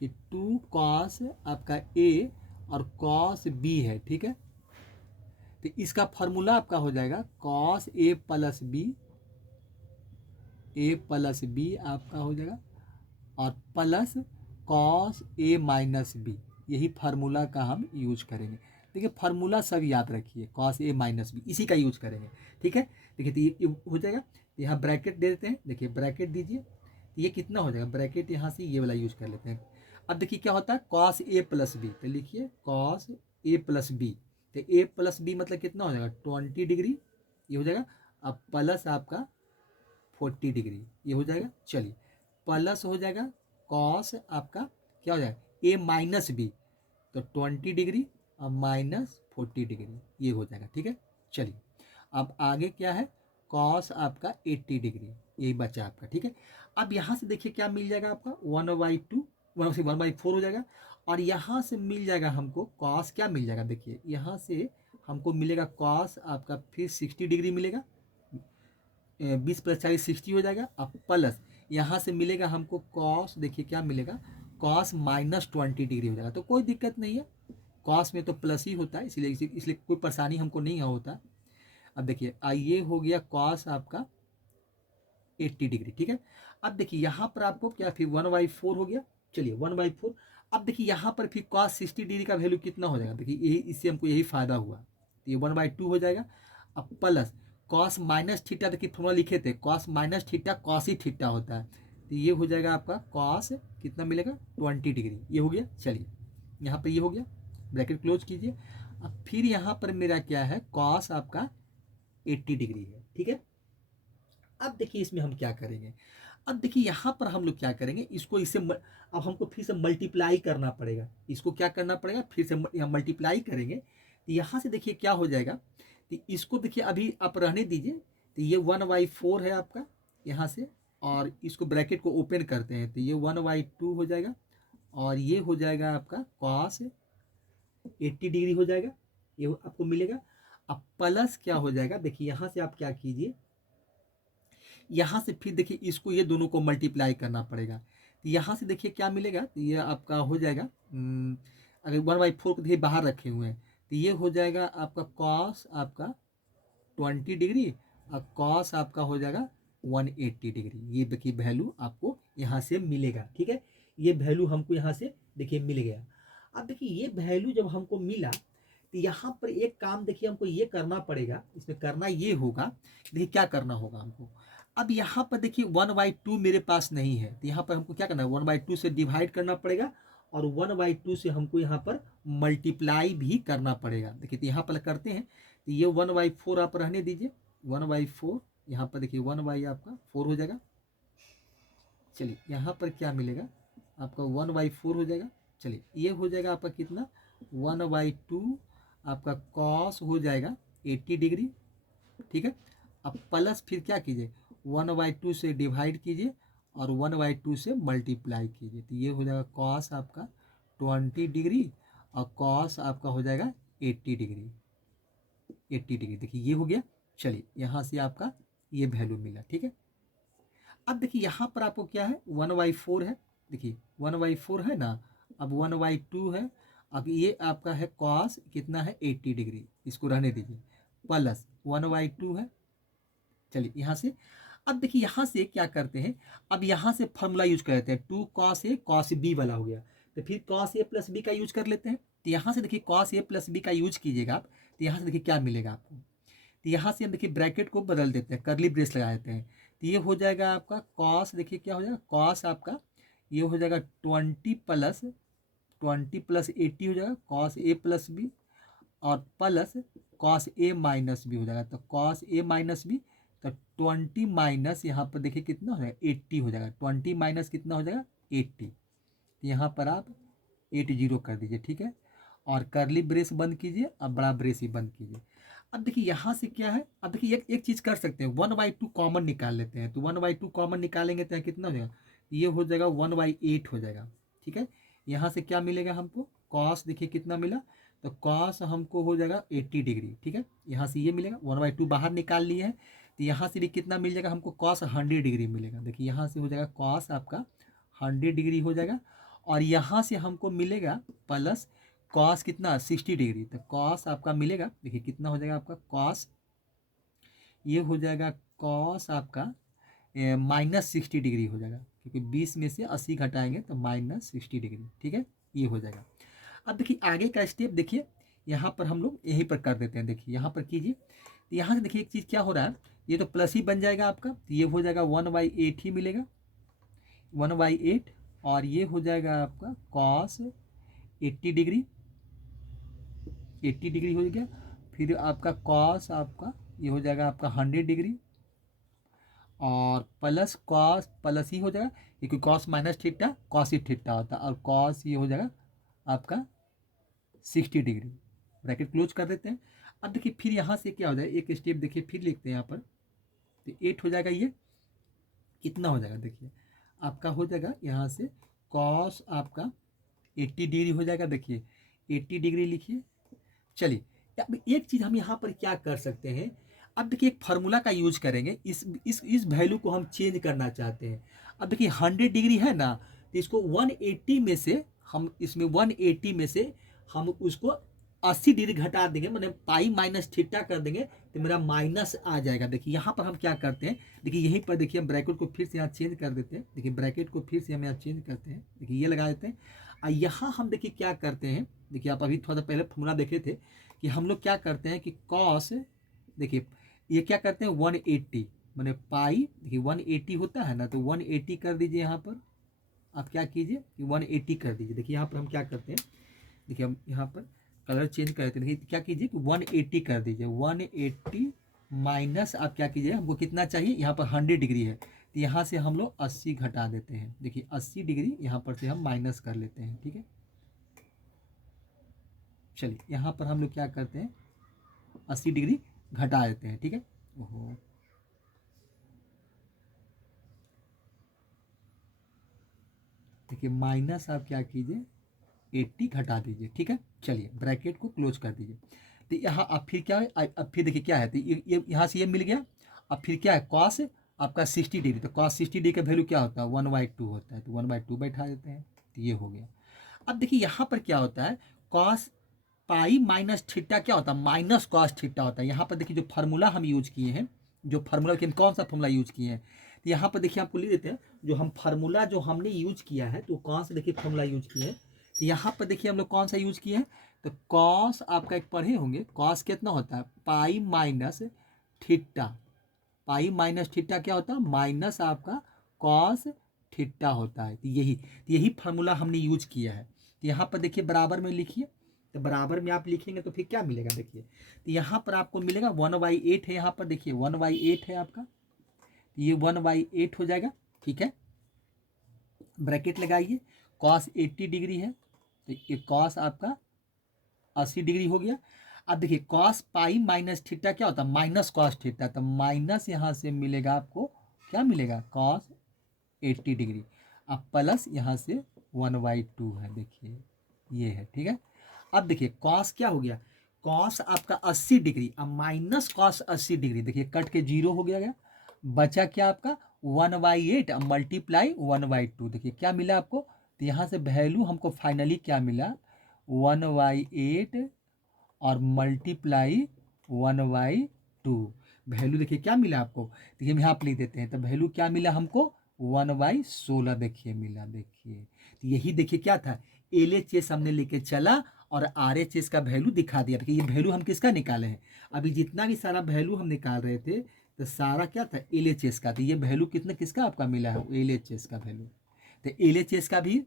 कि 2 cos आपका A और cos B है। ठीक है, तो इसका फार्मूला आपका हो जाएगा cos A plus B, A plus B आपका हो जाएगा और plus cos A minus B, यही फार्मूला का हम यूज करेंगे। देखिए फार्मूला सब याद रखिए, cos A माइनस बी इसी का यूज करेंगे। ठीक है, देखिए तो ये हो जाएगा, यहाँ ब्रैकेट दे देते हैं, देखिए ब्रैकेट दीजिए, तो ये कितना हो जाएगा, ब्रैकेट यहाँ से ये वाला यूज कर लेते हैं। अब देखिए क्या होता है cos A प्लस बी, तो लिखिए cos A प्लस बी, तो A प्लस बी मतलब कितना हो जाएगा 20 डिग्री, ये हो जाएगा। अब प्लस आपका 40 डिग्री, ये हो जाएगा। चलिए प्लस हो जाएगा कॉस आपका क्या हो जाएगा A माइनस बी, तो 20 डिग्री और माइनस 40 डिग्री, ये हो जाएगा। ठीक है, चलिए अब आगे क्या है, कॉस आपका 80 डिग्री, यही बचा आपका। ठीक है, अब यहाँ से देखिए क्या मिल जाएगा आपका 1/2 1/4 हो जाएगा, और यहाँ से मिल जाएगा हमको कॉस, क्या मिल जाएगा, देखिए यहाँ से हमको मिलेगा कॉस आपका फिर 60 डिग्री मिलेगा, 20 प्लस 40 60 हो जाएगा। अब प्लस यहाँ से मिलेगा हमको कॉस, देखिए क्या मिलेगा कॉस -20 डिग्री हो जाएगा, तो कोई दिक्कत नहीं है, कॉस में तो प्लस ही होता है, इसलिए कोई परेशानी हमको नहीं होता। अब देखिए ये हो गया कॉस आपका 80 डिग्री। ठीक है, अब देखिए यहाँ पर आपको क्या फिर 1/4 हो गया, चलिए 1/4। अब देखिए यहाँ पर फिर कॉस 60 डिग्री का वैल्यू कितना हो जाएगा, देखिए यही इससे हमको यही फायदा हुआ, तो ये 1/2 हो जाएगा। अब प्लस कॉस माइनस थीटा, देखिए फॉर्मूला लिखे थे कॉस माइनस थीटा कॉस ही थीटा होता है, तो ये हो जाएगा आपका कॉस कितना मिलेगा 20 डिग्री, ये हो गया। चलिए यहाँ पर ये हो गया, ब्रैकेट क्लोज कीजिए। अब फिर यहाँ पर मेरा क्या है कॉस आपका 80 डिग्री है। ठीक है, अब देखिए इसमें हम क्या करेंगे, अब देखिए यहाँ पर हम लोग क्या करेंगे, इसको इससे अब हमको फिर से मल्टीप्लाई करना पड़ेगा, इसको क्या करना पड़ेगा फिर से यहाँ मल्टीप्लाई करेंगे, तो यहाँ से देखिए क्या हो जाएगा, तो इसको देखिए अभी आप रहने दीजिए, तो ये 1/4 है आपका यहाँ से, और इसको ब्रैकेट को ओपन करते हैं, तो ये 1/2 हो जाएगा और ये हो जाएगा आपका कॉस 80 डिग्री हो जाएगा, ये आपको मिलेगा। अब प्लस क्या हो जाएगा, देखिए यहाँ से आप क्या कीजिए, यहाँ से फिर देखिए इसको ये दोनों को मल्टीप्लाई करना पड़ेगा, तो यहाँ से देखिए क्या मिलेगा, तो ये आपका हो जाएगा अगर 1/4 को देखिए बाहर रखे हुए हैं, तो ये हो जाएगा आपका कॉस आपका 20 डिग्री और कॉस आपका हो जाएगा 180 डिग्री। ये देखिए वैल्यू आपको यहाँ से मिलेगा, ठीक है। ये वैल्यू हमको यहाँ से देखिए मिल गया। अब देखिए ये वैल्यू जब हमको मिला तो यहाँ पर एक काम देखिए हमको ये करना पड़ेगा, इसमें करना ये होगा, देखिए क्या करना होगा हमको। अब यहाँ पर देखिए 1/2 मेरे पास नहीं है, तो यहाँ पर हमको क्या करना है, 1/2 से डिवाइड करना पड़ेगा और 1/2 से हमको यहाँ पर मल्टीप्लाई भी करना पड़ेगा। देखिए तो यहाँ पर करते हैं, तो ये 1/4 आप रहने दीजिए, 1/4 यहाँ पर देखिए 1/4 हो जाएगा। चलिए यहाँ पर क्या मिलेगा आपका 1/4 हो जाएगा। चलिए ये हो जाएगा आपका कितना 1/2 आपका कॉस हो जाएगा 80 डिग्री, ठीक है। अब प्लस फिर क्या कीजिए 1/2 से डिवाइड कीजिए और 1/2 से मल्टीप्लाई कीजिए, तो ये हो जाएगा कॉस आपका 20 डिग्री और कॉस आपका हो जाएगा 80 डिग्री, 80 डिग्री। देखिए ये हो गया। चलिए यहाँ से आपका ये वैल्यू मिला, ठीक है। अब देखिए यहाँ पर आपको क्या है 1/4 है, देखिए 1/4 है ना, अब 1/2 है, अब ये आपका है कॉस कितना है 80 डिग्री, इसको रहने दीजिए, प्लस 1/2 है। चलिए यहाँ से अब देखिए यहाँ से क्या करते हैं, अब यहाँ से फॉर्मूला यूज कर लेते हैं, 2 cos A cos B वाला हो गया, तो फिर cos A प्लस बी का यूज कर लेते हैं। तो यहाँ से देखिए cos A प्लस बी का यूज कीजिएगा आप, तो यहाँ से देखिए क्या मिलेगा आपको, तो यहाँ से हम देखिए ब्रैकेट को बदल देते हैं, करली ब्रेस लगा देते हैं, तो ये हो जाएगा आपका कॉस, देखिए क्या हो जाएगा कॉस आपका ये हो जाएगा 20 + 80 हो जाएगा कॉस A प्लस बी और plus cos A minus B हो जाएगा, तो कॉस A माइनस बी, तो 20 माइनस यहाँ पर देखिए कितना हो जाएगा 80 हो जाएगा, 20 माइनस कितना हो जाएगा 80, तो यहाँ पर आप 80 कर दीजिए, ठीक है। और करली ब्रेस बंद कीजिए, अब बड़ा ब्रेस ही बंद कीजिए। अब देखिए यहाँ से क्या है, अब देखिए एक चीज़ कर सकते हैं, 1/2 कॉमन निकाल लेते हैं, तो 1/2 कॉमन निकालेंगे तो कितना हो जाएगा, ये हो जाएगा 1/8 हो जाएगा, ठीक है। यहाँ से क्या मिलेगा हमको कॉस, देखिए कितना मिला, तो कॉस हमको हो जाएगा 80 डिग्री, ठीक है। यहाँ से ये मिलेगा 1/2 बाहर निकाल लिए हैं, तो यहाँ से भी कितना मिल जाएगा हमको कॉस 100 डिग्री मिलेगा, देखिए यहाँ से हो जाएगा कॉस आपका 100 डिग्री हो जाएगा। और यहाँ से हमको मिलेगा प्लस कॉस कितना 60 डिग्री, तो कॉस आपका मिलेगा, देखिए कितना हो जाएगा आपका कॉस, ये हो जाएगा कॉस आपका -60 डिग्री हो जाएगा, क्योंकि 20 में से 80 घटाएंगे तो -60 डिग्री, ठीक है, ये हो जाएगा। अब देखिए आगे का स्टेप देखिए, यहाँ पर हम लोग यहीं पर कर देते हैं, देखिए यहाँ पर कीजिए, तो यहाँ से देखिए एक चीज़ क्या हो रहा है, ये तो प्लस ही बन जाएगा आपका, तो ये हो जाएगा 1/8 ही मिलेगा, 1/8, और ये हो जाएगा आपका कॉस 80 डिग्री, 80 डिग्री हो गया। फिर आपका कॉस आपका ये हो जाएगा आपका 100 डिग्री और प्लस कॉस प्लस ही हो जाएगा, क्योंकि कॉस माइनस थीटा कॉस ही थीटा होता है, और कॉस ये हो जाएगा आपका 60 डिग्री, ब्रैकेट क्लोज कर देते हैं। अब देखिए फिर यहाँ से क्या हो जाएगा, एक स्टेप देखिए फिर लिखते हैं यहाँ पर, तो 8 हो जाएगा, ये कितना हो जाएगा देखिए आपका हो जाएगा यहाँ से कॉस आपका 80 डिग्री हो जाएगा, देखिए 80 डिग्री लिखिए। चलिए अब एक चीज़ हम यहाँ पर क्या कर सकते हैं, अब देखिए एक फार्मूला का यूज करेंगे, इस वैल्यू को हम चेंज करना चाहते हैं। अब देखिए 100 डिग्री है ना, तो इसको 180 में से हम इसमें 180 में से हम उसको 80 डिग्री घटा देंगे, मतलब पाई माइनस थीटा कर देंगे, तो मेरा माइनस आ जाएगा। देखिए यहाँ पर हम क्या करते हैं, देखिए यहीं पर देखिए हम ब्रैकेट को फिर से यहाँ चेंज कर देते हैं, देखिए ब्रैकेट को फिर से हम यहाँ चेंज करते हैं, देखिए ये लगा देते हैं। और यहाँ हम देखिए क्या करते हैं, देखिए आप अभी थोड़ा सा पहले फॉर्मूला देखे थे कि हम लोग क्या करते हैं कि कॉस, देखिए ये क्या करते हैं 180 मैंने पाई, देखिए 180 होता है ना, तो 180 कर दीजिए, यहाँ पर आप क्या कीजिए कि 180 कर दीजिए। देखिए यहाँ पर हम क्या करते हैं, देखिए हम यहाँ पर कलर चेंज करते हैं, देखिए क्या कीजिए कि 180 कर दीजिए, 180 माइनस आप क्या कीजिए, हमको कितना चाहिए, यहाँ पर 100 डिग्री है, तो यहाँ से हम लोग 80 घटा देते हैं, देखिए 80 डिग्री यहाँ पर से हम माइनस कर लेते हैं, ठीक है। चलिए यहाँ पर हम लोग क्या करते हैं 80 डिग्री घटा देते हैं, ठीक है। ओहो देखिए माइनस आप क्या कीजिए 80 घटा दीजिए, ठीक है। चलिए ब्रैकेट को क्लोज कर दीजिए, तो यहाँ अब फिर क्या है, अब फिर देखिए क्या है, तो ये यहाँ से ये मिल गया, अब फिर क्या है कॉस आपका 60 डिग्री, तो कॉस 60 डिग्री का वैल्यू क्या होता है 1/2 होता है, तो 1/2 बैठा देते हैं, तो ये हो गया। अब देखिए यहाँ पर क्या होता है कॉस पाई माइनस थीटा क्या होता है माइनस कॉस थीटा होता है। यहाँ पर देखिए जो फार्मूला हम यूज किए हैं, जो फार्मूला कि हम कौन सा फार्मूला यूज किए हैं। तो यहाँ पर देखिए आपको लिख देते हैं जो हम फार्मूला जो हमने यूज किया है, तो कौन सा देखिए फार्मूला यूज किए हैं। तो यहाँ पर देखिए हम लोग कौन सा यूज किए हैं, तो कॉस आपका एक पढ़े होंगे, कॉस कितना होता है pi minus theta. Pi minus theta क्या होता है, माइनस आपका कॉस थीटा होता है। तो यही फार्मूला हमने यूज किया है। तो यहाँ पर देखिए बराबर में लिखिए, तो बराबर में आप लिखेंगे तो फिर क्या मिलेगा देखिए, तो यहाँ पर आपको मिलेगा 1/8 है, यहाँ पर देखिए 1/8 है आपका, तो ये 1/8 हो जाएगा। ठीक है, ब्रैकेट लगाइए, कॉस 80 डिग्री है तो ये कॉस आपका 80 डिग्री हो गया। अब देखिए कॉस पाई माइनस थीटा क्या होता है, माइनस कॉस थीटा, तो माइनस यहाँ से मिलेगा आपको क्या मिलेगा, कॉस 80 डिग्री। अब प्लस यहाँ से 1/2 है, देखिए ये है। ठीक है, अब देखिए कॉस क्या हो गया, कॉस आपका 80 डिग्री, अब माइनस कॉस 80 डिग्री, देखिए कट के 0 हो गया, बचा क्या आपका 1/8 मल्टीप्लाई 1/2, देखिए क्या मिला आपको। तो यहाँ से वैल्यू हमको फाइनली क्या मिला 1/8 और मल्टीप्लाई 1/2, वैल्यू देखिए क्या मिला आपको। देखिए हम यहाँ पर लिख देते हैं, तो वैल्यू क्या मिला हमको 1/16 देखिए मिला। देखिए तो यही देखिए क्या था, LHS हमने लेके चला और RHS का वैल्यू दिखा दिया। देखिए ये वैल्यू हम किसका निकाले हैं, अभी जितना भी सारा वैल्यू हम निकाल रहे थे तो सारा क्या था LHS का। तो ये वैल्यू कितना किसका आपका मिला है, LHS का वैल्यू। तो LHS का भी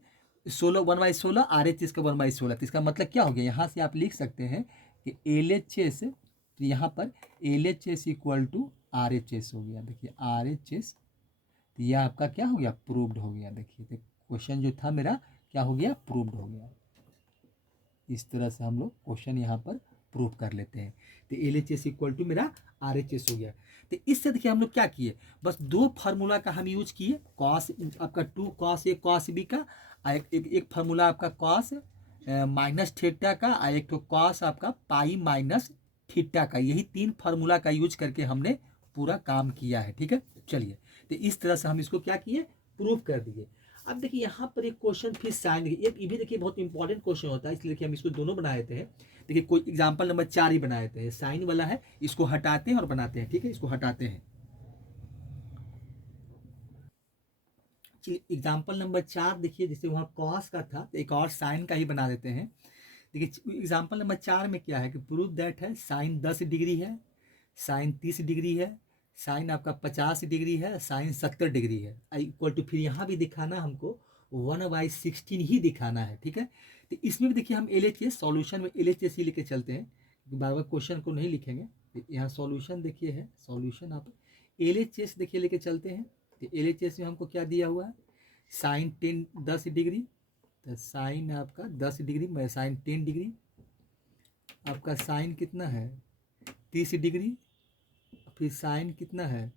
1/16, RHS का 1/16। तो इसका मतलब क्या हो गया, यहाँ से आप लिख सकते हैं कि LHS, तो यहाँ पर LHS इक्वल टू RHS हो गया। देखिए RHS, तो यह आपका क्या हो गया, प्रूव्ड हो गया। देखिए तो क्वेश्चन जो था मेरा क्या हो गया, प्रूव्ड हो गया। इस तरह से हम लोग क्वेश्चन यहाँ पर प्रूव कर लेते हैं। तो LHS इक्वल टू मेरा RHS हो गया। तो इससे देखिए हम लोग क्या किए, बस दो फार्मूला का हम यूज किए, कॉस आपका 2 कॉस ए कॉस बी का, एक फार्मूला आपका कॉस माइनस थीटा का, और एक तो कॉस आपका पाई माइनस थीटा का। यही 3 फार्मूला का यूज करके हमने पूरा काम किया है। ठीक है, चलिए तो इस तरह से हम इसको क्या किए, प्रूव कर दिए। अब देखिए यहाँ पर एक क्वेश्चन फिर साइन, ये भी देखिए बहुत इंपॉर्टेंट क्वेश्चन होता है, इसलिए देखिए हम इसको दोनों बना देते हैं। देखिए कोई एग्जांपल नंबर 4 ही बना देते हैं, साइन वाला है, इसको हटाते हैं और बनाते हैं। ठीक है, इसको हटाते हैं। चलिए एग्जाम्पल नंबर 4 देखिए, जैसे वहाँ कॉस का था तो एक और साइन का ही बना देते हैं। देखिए एग्जाम्पल नंबर 4 में क्या है कि प्रूव दैट है साइन 10 डिग्री है, साइन 30 डिग्री है, साइन आपका 50 डिग्री है, साइन 70 डिग्री है, इक्वल टू फिर यहाँ भी दिखाना हमको 1/16 ही दिखाना है। ठीक है, तो इसमें भी देखिए हम LHS सॉल्यूशन में LHS ही लेके चलते हैं, बार बार क्वेश्चन को नहीं लिखेंगे। यहाँ सॉल्यूशन देखिए है, सॉल्यूशन आप LHS देखिए लेके चलते हैं। तो LHS में हमको क्या दिया हुआ है, साइन 10 डिग्री, तो साइन आपका 10 डिग्री में साइन 10 डिग्री, आपका साइन कितना है 30 डिग्री, फिर साइन कितना है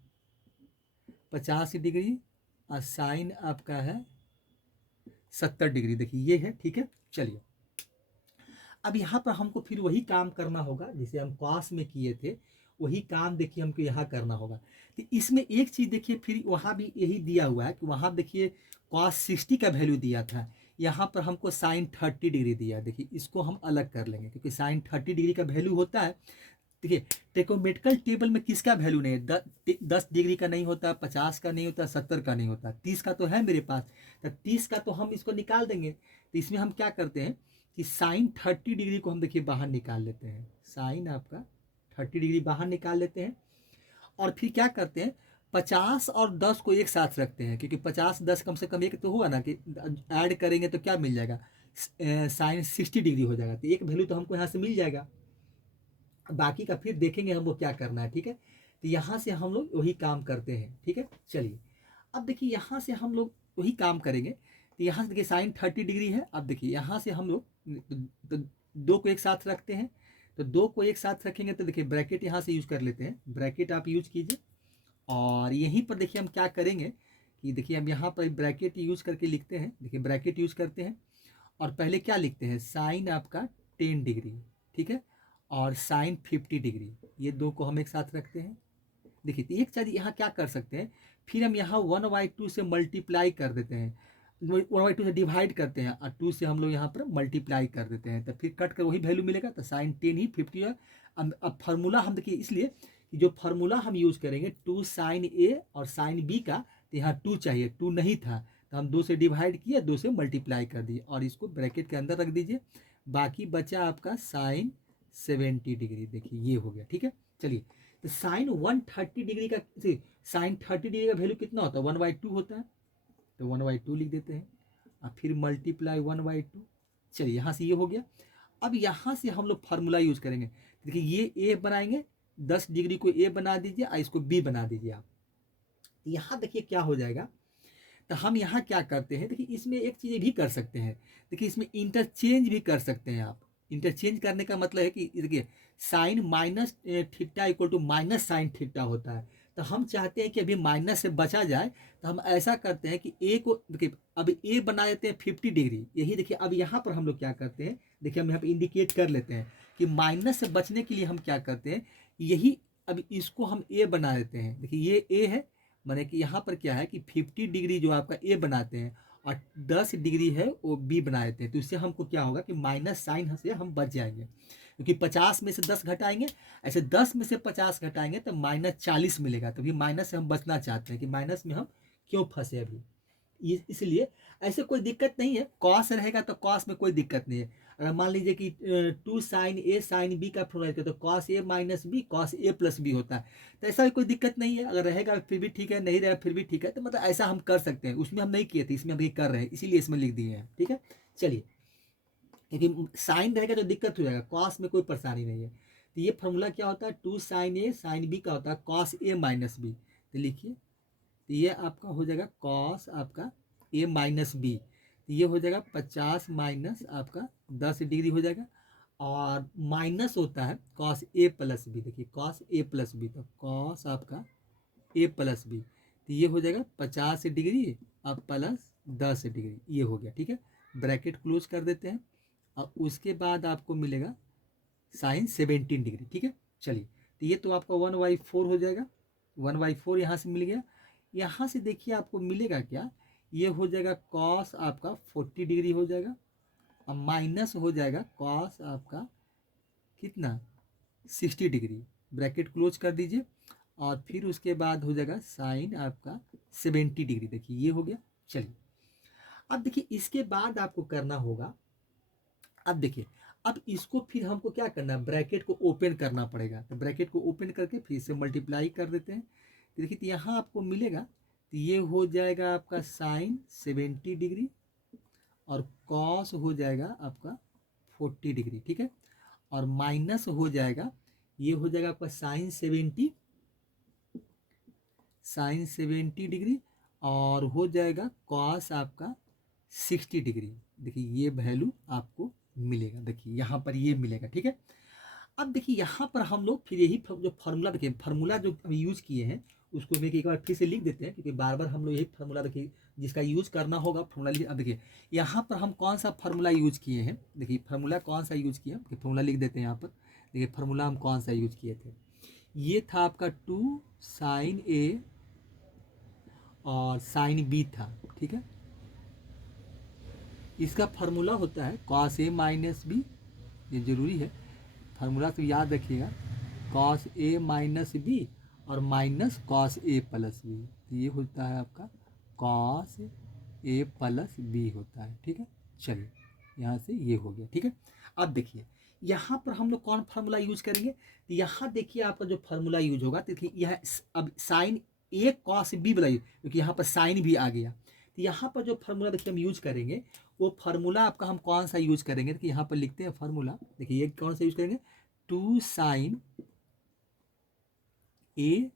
50 डिग्री, और साइन आपका है 70 डिग्री। देखिए ये है। ठीक है, चलिए अब यहाँ पर हमको फिर वही काम करना होगा जिसे हम कॉस में किए थे, वही काम देखिए हमको यहाँ करना होगा। तो इसमें एक चीज़ देखिए, फिर वहाँ भी यही दिया हुआ है कि वहाँ देखिए कॉस 60 का वैल्यू दिया था, यहाँ पर हमको साइन 30 डिग्री दिया। देखिए इसको हम अलग कर लेंगे, क्योंकि साइन 30 डिग्री का वैल्यू होता है, देखिए ट्रिग्नोमेट्रिकल टेबल में किसका वैल्यू नहीं है, 10 डिग्री का नहीं होता, 50 का नहीं होता, 70 का नहीं होता, 30 का तो है मेरे पास। तो 30 का तो हम इसको निकाल देंगे। तो इसमें हम क्या करते हैं कि साइन 30 डिग्री को हम देखिए बाहर निकाल लेते हैं, साइन आपका 30 डिग्री बाहर निकाल लेते हैं। और फिर क्या करते हैं 50 और 10 को एक साथ रखते हैं, क्योंकि 50 10 कम से कम एक तो हुआ ना, कि ऐड करेंगे तो क्या मिल जाएगा, साइन 60 डिग्री हो जाएगा। तो एक वैल्यू तो हमको यहाँ से मिल जाएगा, बाकी का फिर देखेंगे हमको क्या करना है। ठीक है, तो यहाँ से हम लोग वही काम करते हैं। ठीक है, चलिए अब देखिए यहाँ से हम लोग वही काम करेंगे। तो यहाँ से देखिए साइन 30 डिग्री है, अब देखिए यहाँ से हम लोग तो 2 को एक साथ रखते हैं, तो 2 को एक साथ रखेंगे तो देखिए ब्रैकेट यहाँ से यूज कर लेते हैं, ब्रैकेट आप यूज कीजिए। और यहीं पर देखिए हम क्या करेंगे कि देखिए हम यहाँ पर ब्रैकेट यूज करके लिखते हैं, देखिए ब्रैकेट यूज करते हैं और पहले क्या लिखते हैं, साइन आपका 10 डिग्री, ठीक है, और साइन 50 डिग्री, ये 2 को हम एक साथ रखते हैं। देखिए तो एक चीज़ यहाँ क्या कर सकते हैं, फिर हम यहाँ 1/2 से मल्टीप्लाई कर देते हैं, 1/2 से डिवाइड करते हैं और 2 से हम लोग यहाँ पर मल्टीप्लाई कर देते हैं, तो फिर कट कर वही वैल्यू मिलेगा। तो साइन 10 ही 50 है। अब फार्मूला हम देखिए इसलिए कि जो फार्मूला हम यूज करेंगे 2 साइन ए और साइन बी का, तो यहाँ 2 चाहिए, 2 नहीं था तो हम 2 से डिवाइड किए, 2 से मल्टीप्लाई कर दिए और इसको ब्रैकेट के अंदर रख दीजिए। बाकी बचा आपका साइन 70 डिग्री। देखिए ये हो गया, ठीक है। चलिए, तो साइन 130 डिग्री का, साइन 30 डिग्री का वैल्यू कितना होता है, 1/2 होता है, तो 1/2 लिख देते हैं और फिर मल्टीप्लाई 1/2। चलिए यहाँ से ये हो गया। अब यहाँ से हम लोग फार्मूला यूज करेंगे। देखिए ये ए बनाएंगे, 10 डिग्री को ए बना दीजिए और इसको बी बना दीजिए आप। यहाँ देखिए क्या हो जाएगा, तो हम यहाँ क्या करते हैं, देखिए इसमें एक चीज़ भी कर सकते हैं। देखिए इसमें इंटरचेंज भी कर सकते हैं आप। इंटरचेंज करने का मतलब है कि देखिए sine minus theta equal to minus sine theta होता है, तो हम चाहते हैं कि अभी माइनस से बचा जाए, तो हम ऐसा करते हैं कि ए को देखिए अब ए बना देते हैं 50 डिग्री। यही देखिए अब यहाँ पर हम लोग क्या करते हैं, देखिए हम यहाँ पर इंडिकेट कर लेते हैं कि माइनस से बचने के लिए हम क्या करते हैं, यही अब इसको हम ए बना देते हैं। देखिए ये ए है, माने कि यहाँ पर क्या है कि 50 डिग्री जो आपका ए बनाते हैं और 10 डिग्री है वो बी बना देते हैं, तो इससे हमको क्या होगा कि माइनस साइन से हम बच जाएंगे, क्योंकि 50 में से 10 घटाएंगे, ऐसे 10 में से 50 घटाएंगे तो -40 मिलेगा। तो भी माइनस से हम बचना चाहते हैं कि माइनस में हम क्यों फंसे अभी, इसलिए ऐसे कोई दिक्कत नहीं है। कॉस रहेगा तो कॉस में कोई दिक्कत नहीं है। अगर मान लीजिए कि 2 साइन ए साइन बी का फॉर्मूला तो cos A minus B cos A plus B होता है, तो ऐसा कोई दिक्कत नहीं है। अगर रहेगा फिर भी ठीक है, नहीं रहेगा फिर भी ठीक है, तो मतलब ऐसा हम कर सकते हैं। उसमें हम नहीं किए थे, इसमें हम ये कर रहे हैं, इसीलिए इसमें लिख दिए हैं, ठीक है। चलिए, क्योंकि साइन रहेगा तो दिक्कत हो जाएगा, कॉस में कोई परेशानी नहीं है। तो ये फॉर्मूला क्या होता है, 2 साइन ए साइन बी का होता है कॉस ए माइनस बी। तो लिखिए, तो ये आपका हो जाएगा कॉस आपका ए माइनस बी, तो ये हो जाएगा 50 माइनस आपका 10 डिग्री हो जाएगा, और माइनस होता है कॉस ए प्लस बी। देखिए कॉस ए प्लस बी, तो कॉस आपका ए प्लस बी, तो ये हो जाएगा 50 डिग्री और प्लस 10 डिग्री, ये हो गया, ठीक है। ब्रैकेट क्लोज कर देते हैं और उसके बाद आपको मिलेगा साइन 17 डिग्री, ठीक है। चलिए, तो ये तो आपका 1/4 हो जाएगा, 1/4 यहाँ से मिल गया। यहाँ से देखिए आपको मिलेगा क्या, ये हो जाएगा कॉस आपका 40 डिग्री हो जाएगा और माइनस हो जाएगा कॉस आपका कितना 60 डिग्री। ब्रैकेट क्लोज कर दीजिए और फिर उसके बाद हो जाएगा साइन आपका 70 डिग्री। देखिए ये हो गया। चलिए, अब देखिए इसके बाद आपको करना होगा, अब देखिए अब इसको फिर हमको क्या करना है, ब्रैकेट को ओपन करना पड़ेगा। तो ब्रैकेट को ओपन करके फिर से मल्टीप्लाई कर देते हैं। तो देखिए तो यहाँ आपको मिलेगा, तो ये हो जाएगा आपका साइन 70 डिग्री और कॉस हो जाएगा आपका 40 डिग्री, ठीक है। और माइनस हो जाएगा, ये हो जाएगा आपका साइन 70 डिग्री और हो जाएगा कॉस आपका 60 डिग्री। देखिए ये वैल्यू आपको मिलेगा, देखिए यहाँ पर ये मिलेगा, ठीक है। अब देखिए यहाँ पर हम लोग फिर यही जो फार्मूला, देखिए फार्मूला जो हम यूज़ किए हैं उसको मैं एक बार फिर से लिख देते हैं, क्योंकि बार बार हम लोग यही फार्मूला देखिए जिसका यूज़ करना होगा फार्मूला लिख। अब देखिए यहाँ पर हम कौन सा फार्मूला यूज़ किए हैं, देखिए फार्मूला कौन सा यूज़ किया, फार्मूला लिख देते हैं यहाँ पर। देखिए फार्मूला हम कौन सा यूज़ किए थे, ये था आपका 2 साइन ए और साइन बी था, ठीक है। इसका फार्मूला होता है कॉस ए माइनस बी, ये जरूरी है फार्मूला तो याद रखिएगा, कॉस ए माइनस बी और minus cos A plus B, तो ये होता है आपका कॉस ए प्लस बी होता है, ठीक है। चलिए यहाँ से ये हो गया, ठीक है। अब देखिए यहाँ पर हम लोग कौन फार्मूला यूज करेंगे, तो यहाँ देखिए आपका जो फार्मूला यूज होगा, देखिए यह अब साइन ए कॉस बी बताइए, क्योंकि यहाँ पर साइन भी आ गया। तो यहाँ पर जो फार्मूला देखिए हम यूज करेंगे, वो फार्मूला आपका हम कौन सा यूज करेंगे, देखिए यहाँ पर लिखते हैं फार्मूला, देखिए ये कौन सा यूज करेंगे, 2 साइन ए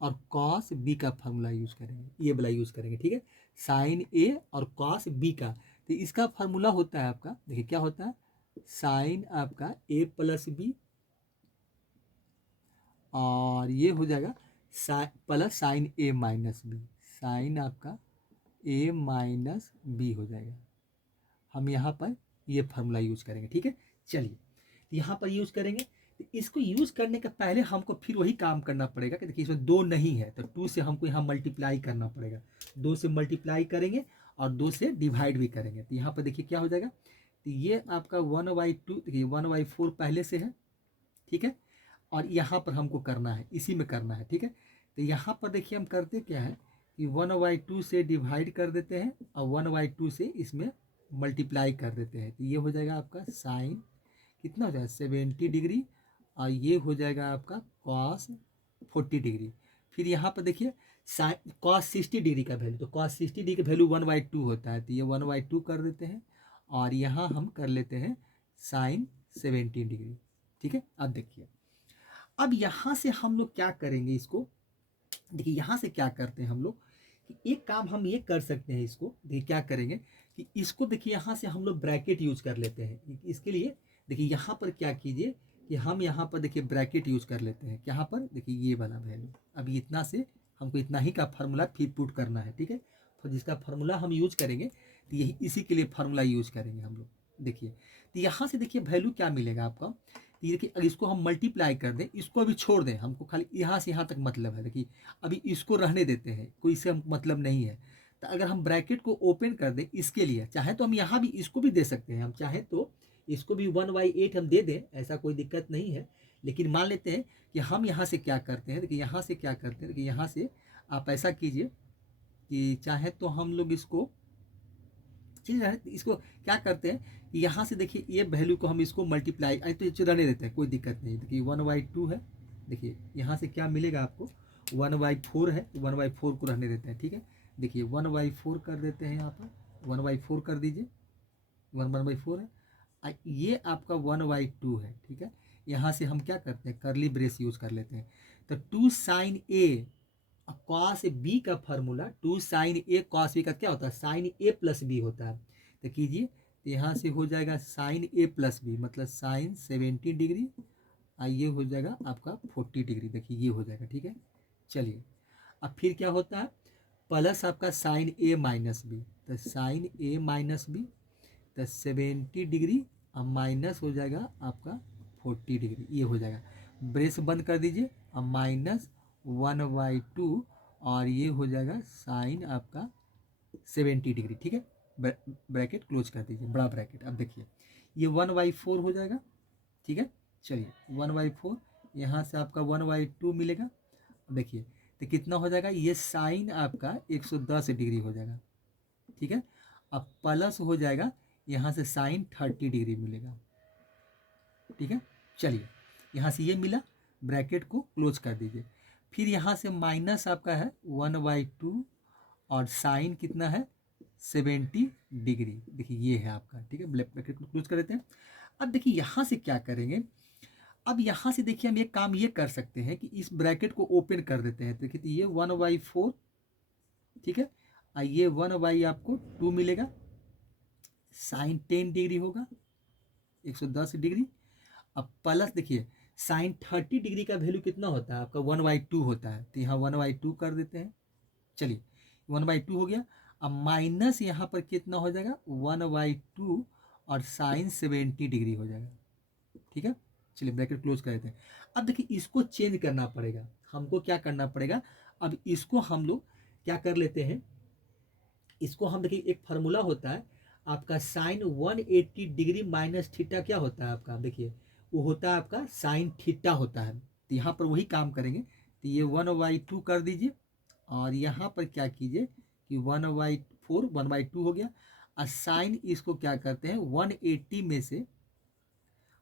और कॉस बी का फार्मूला यूज करेंगे, ये वाला यूज करेंगे, ठीक है। साइन ए और कॉस बी का, तो इसका फार्मूला होता है आपका, देखिए क्या होता है, साइन आपका ए प्लस बी और ये हो जाएगा plus sign A minus B, sign आपका ए माइनस बी हो जाएगा। हम यहाँ पर ये फार्मूला यूज करेंगे, ठीक है। चलिए यहाँ पर यूज करेंगे, तो इसको यूज करने के पहले हमको फिर वही काम करना पड़ेगा कि देखिए इसमें 2 नहीं है, तो 2 से हमको यहाँ मल्टीप्लाई करना पड़ेगा। 2 से मल्टीप्लाई करेंगे और 2 से डिवाइड भी करेंगे, तो यहाँ पर देखिए क्या हो जाएगा, तो ये आपका 1/2, देखिए 1/4 पहले से है, ठीक है। और यहाँ पर हमको करना है, इसी में करना है, ठीक है। तो यहाँ पर देखिए हम करते क्या है कि 1/2 से डिवाइड कर देते हैं और 1/2 से इसमें मल्टीप्लाई कर देते हैं। तो ये हो जाएगा आपका साइन कितना हो जाएगा 70 डिग्री और ये हो जाएगा आपका कॉस 40 डिग्री। फिर यहाँ पर देखिए साइन कॉस 60 डिग्री का वैल्यू, तो कॉस 60 डिग्री का वैल्यू 1/2 होता है, तो ये 1/2 कर देते हैं और यहाँ हम कर लेते हैं साइन 70 डिग्री, ठीक है। अब देखिए अब यहाँ से हम लोग क्या करेंगे इसको, देखिए यहाँ से क्या करते हैं हम लोग कि एक काम हम ये कर सकते हैं, इसको देखिए क्या करेंगे कि इसको देखिए यहाँ से हम लोग ब्रैकेट यूज कर लेते हैं। इसके लिए देखिए यहाँ पर क्या कीजिए कि हम यहाँ पर देखिए ब्रैकेट यूज कर लेते हैं, यहाँ पर देखिए ये वाला वैल्यू, अभी इतना से हमको इतना ही का फार्मूला फिर पुट करना है, ठीक है। तो जिसका फार्मूला हम यूज करेंगे तो यही इसी के लिए फार्मूला यूज करेंगे हम लोग। देखिए तो यहाँ से देखिए वैल्यू क्या मिलेगा आपका, तो देखिए अगर इसको हम मल्टीप्लाई कर दें, इसको अभी छोड़ दें, हमको खाली यहाँ से यहाँ तक मतलब है। देखिए अभी इसको रहने देते हैं, कोई इससे हम मतलब नहीं है। तो अगर हम ब्रैकेट को ओपन कर दें इसके लिए, चाहे तो हम यहाँ भी इसको भी दे सकते हैं, हम चाहे तो इसको भी 1/8 हम दे दें, ऐसा कोई दिक्कत नहीं है। लेकिन मान लेते हैं कि हम यहाँ से क्या करते हैं, देखिए यहाँ से क्या करते हैं, देखिए यहाँ से आप ऐसा कीजिए कि चाहे तो हम लोग इसको इसको क्या करते हैं कि यहाँ से देखिए ये वैल्यू को हम इसको मल्टीप्लाई तो रहने देते हैं, कोई दिक्कत नहीं। देखिए 1/2 है, देखिए यहाँ से क्या मिलेगा आपको 1/4 है, 1/4 को रहने देते हैं, ठीक है। देखिए 1/4 कर देते हैं, यहाँ पर 1/4 कर दीजिए, 1/4 है, ये आपका 1/2 है, ठीक है। यहाँ से हम क्या करते हैं करली ब्रेस यूज कर लेते हैं। तो 2 साइन ए कॉस बी का formula 2 sine A cos B का क्या होता है साइन ए प्लस बी होता है। तो कीजिए तो यहाँ से हो जाएगा साइन ए प्लस बी मतलब साइन 70 डिग्री और ये हो जाएगा आपका 40 डिग्री, देखिए ये हो जाएगा, ठीक है। चलिए अब फिर क्या होता है प्लस आपका साइन ए माइनस बी, तो साइन ए माइनस बी तो 70 डिग्री और माइनस हो जाएगा आपका 40 डिग्री, ये हो जाएगा। ब्रेस बंद कर दीजिए और माइनस 1/2 और ये हो जाएगा साइन आपका 70 डिग्री, ठीक है। ब्रैकेट क्लोज कर दीजिए, बड़ा ब्रैकेट। अब देखिए ये 1/4 हो जाएगा, ठीक है। चलिए 1/4 यहाँ से आपका 1/2 मिलेगा। देखिए तो कितना हो जाएगा ये साइन आपका 110 डिग्री हो जाएगा, ठीक है। अब प्लस हो जाएगा यहाँ से साइन 30 डिग्री मिलेगा, ठीक है। चलिए यहाँ से ये मिला, ब्रैकेट को क्लोज कर दीजिए। फिर यहाँ से माइनस आपका है 1/2 और साइन कितना है 70 डिग्री, देखिए ये है आपका, ठीक है। ब्रैकेट को क्लोज कर देते हैं। अब देखिए यहाँ से क्या करेंगे, अब यहाँ से देखिए हम एक काम ये कर सकते हैं कि इस ब्रैकेट को ओपन कर देते हैं। देखिए तो ये 1/4, ठीक है, और ये 1/2 मिलेगा, साइन 10 डिग्री होगा 110 डिग्री। अब प्लस देखिए साइन 30 डिग्री का वैल्यू कितना होता है आपका 1/2 होता है, तो यहाँ 1/2 कर देते हैं। चलिए 1/2 हो गया। अब माइनस यहाँ पर कितना हो जाएगा 1/2 और साइन 70 डिग्री हो जाएगा, ठीक है। चलिए ब्रैकेट क्लोज कर देते हैं। अब देखिए इसको चेंज करना पड़ेगा, हमको क्या करना पड़ेगा, अब इसको हम लोग क्या कर लेते हैं, इसको हम देखिए एक फार्मूला होता है आपका साइन 180 डिग्री माइनस थीटा क्या होता है आपका, देखिए वो होता है आपका साइन थीटा होता है। तो यहाँ पर वही काम करेंगे, तो ये 1/2 कर दीजिए और यहाँ पर क्या कीजिए कि 1/4 1/2 हो गया और साइन इसको क्या करते हैं 180 में से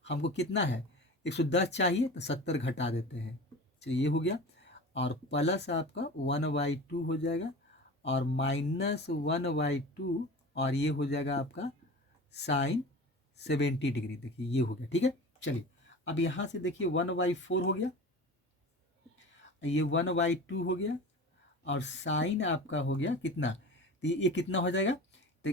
हमको कितना है 110 चाहिए तो 70 घटा देते हैं। चलिए ये हो गया और प्लस आपका 1/2 हो जाएगा और माइनस 1/2 और ये हो जाएगा आपका साइन 70 डिग्री, देखिए ये हो गया, ठीक है। चलिए अब यहाँ से देखिए 1/4 हो गया, ये 1/2 हो गया और साइन आपका हो गया कितना, तो ये कितना हो जाएगा, तो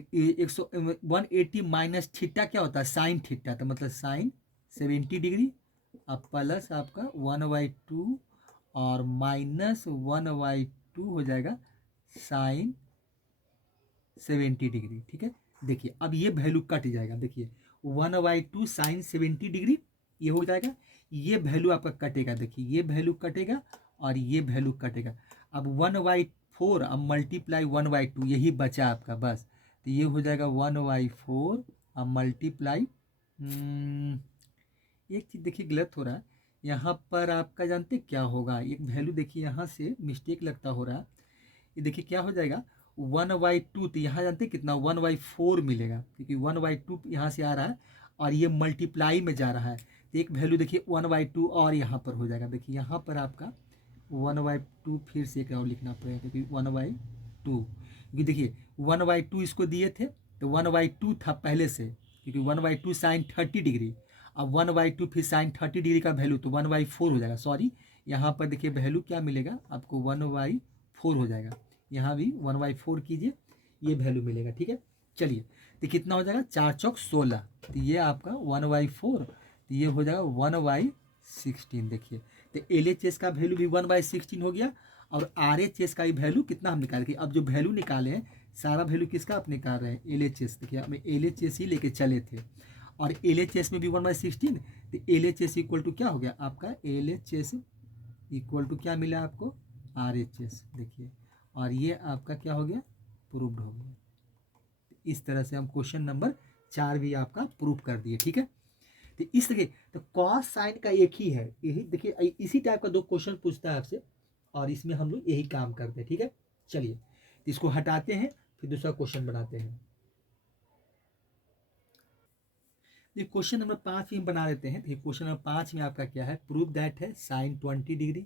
180 माइनस थीटा क्या होता है साइन थीटा, तो मतलब साइन 70 डिग्री अब प्लस आपका 1/2 और माइनस 1/2 हो जाएगा साइन 70 डिग्री, ठीक है। देखिए अब ये वैल्यू कट जाएगा, देखिए 1/2 साइन 70 डिग्री ये हो जाएगा, ये वैल्यू आपका कटेगा, देखिए ये वैल्यू कटेगा और ये वैल्यू कटेगा। अब 1/4 अब मल्टीप्लाई 1/2 यही बचा आपका बस, तो ये हो जाएगा 1/4 अब मल्टीप्लाई एक चीज़ देखिए गलत हो रहा है, यहाँ पर आपका जानते क्या होगा, एक वैल्यू देखिए यहाँ से मिस्टेक लगता हो रहा है, ये देखिए क्या हो जाएगा 1/2, तो यहाँ जानते कितना 1/4 मिलेगा, क्योंकि 1/2 यहाँ से आ रहा है और ये मल्टीप्लाई में जा रहा है, तो एक वैल्यू देखिए 1/2 और यहाँ पर हो जाएगा। देखिए यहाँ पर आपका 1/2 फिर से एक और लिखना पड़ेगा, क्योंकि 1/2, क्योंकि देखिए 1/2 इसको दिए थे तो 1/2 था पहले से, क्योंकि 1/2 साइन 30 डिग्री, अब 1/2 फिर साइन 30 डिग्री का वैल्यू तो 1/4 हो जाएगा। सॉरी, यहाँ पर देखिए वैल्यू क्या मिलेगा आपको 1/4 हो जाएगा, यहाँ भी 1/4 कीजिए, ये वैल्यू मिलेगा। ठीक है, चलिए तो कितना हो जाएगा 4 चौक 16, तो ये आपका 1/4, तो ये हो जाएगा 1/16। देखिए तो LHS का वैल्यू भी 1/16 हो गया, और RHS का भी वैल्यू कितना हम निकाल के, अब जो वैल्यू निकाले हैं सारा वैल्यू किसका आप निकाल रहे हैं LHS। देखिए हमें LHS ही लेके चले थे, और LHS में भी 1/16, तो LHS इक्वल टू क्या हो गया आपका, LHS इक्वल टू क्या मिला आपको RHS। देखिए और ये आपका क्या हो गया, प्रूव्ड हो गया। इस तरह से हम क्वेश्चन नंबर 4 भी आपका प्रूव कर दिए। ठीक है, तो इस तरह तो कॉस साइन का एक ही है, यही देखिए इसी टाइप का 2 क्वेश्चन पूछता है आपसे, और इसमें हम लोग यही काम करते हैं। ठीक है, चलिए तो इसको हटाते हैं, फिर दूसरा क्वेश्चन बनाते हैं। ये क्वेश्चन नंबर 5 भी बना देते हैं। तो क्वेश्चन नंबर 5 में आपका क्या है, प्रूव दैट है sine 20 degree,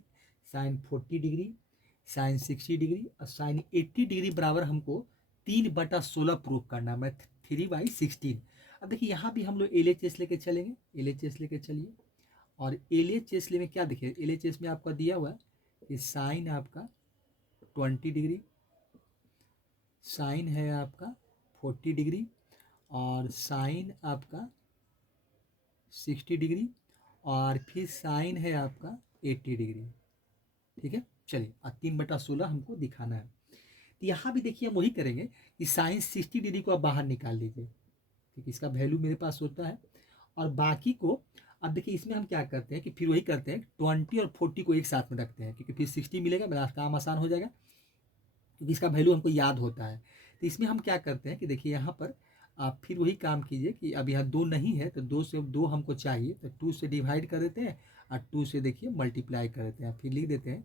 sine 40 degree, sine 60 degree और साइन 80 डिग्री बराबर हमको 3/16 प्रूव करना है, 3/16। अब देखिए यहाँ भी हम लोग LHS लेके चलेंगे, LHS लेके चलिए, और LHS में क्या देखिए, LHS में आपका दिया हुआ है कि साइन आपका 20 डिग्री, साइन है आपका 40 डिग्री, और साइन आपका 60 डिग्री, और फिर साइन है आपका 80 डिग्री। ठीक है, चलिए 3/16 हमको दिखाना है। तो यहाँ भी देखिए हम वही करेंगे कि साइन 60 डिग्री को आप बाहर निकाल लीजिए, ठीक है, इसका वैल्यू मेरे पास होता है, और बाकी को अब देखिए इसमें हम क्या करते हैं कि फिर वही करते हैं 20 और 40 को एक साथ में रखते हैं, क्योंकि फिर 60 मिलेगा, मेरा काम आसान हो जाएगा, क्योंकि इसका वैल्यू हमको याद होता है। तो इसमें हम क्या करते हैं कि देखिए यहाँ पर आप फिर वही काम कीजिए कि अब यहाँ 2 नहीं है तो 2 से 2 हमको चाहिए, तो 2 से डिवाइड कर देते हैं और 2 से देखिए मल्टीप्लाई कर देते हैं, फिर लिख देते हैं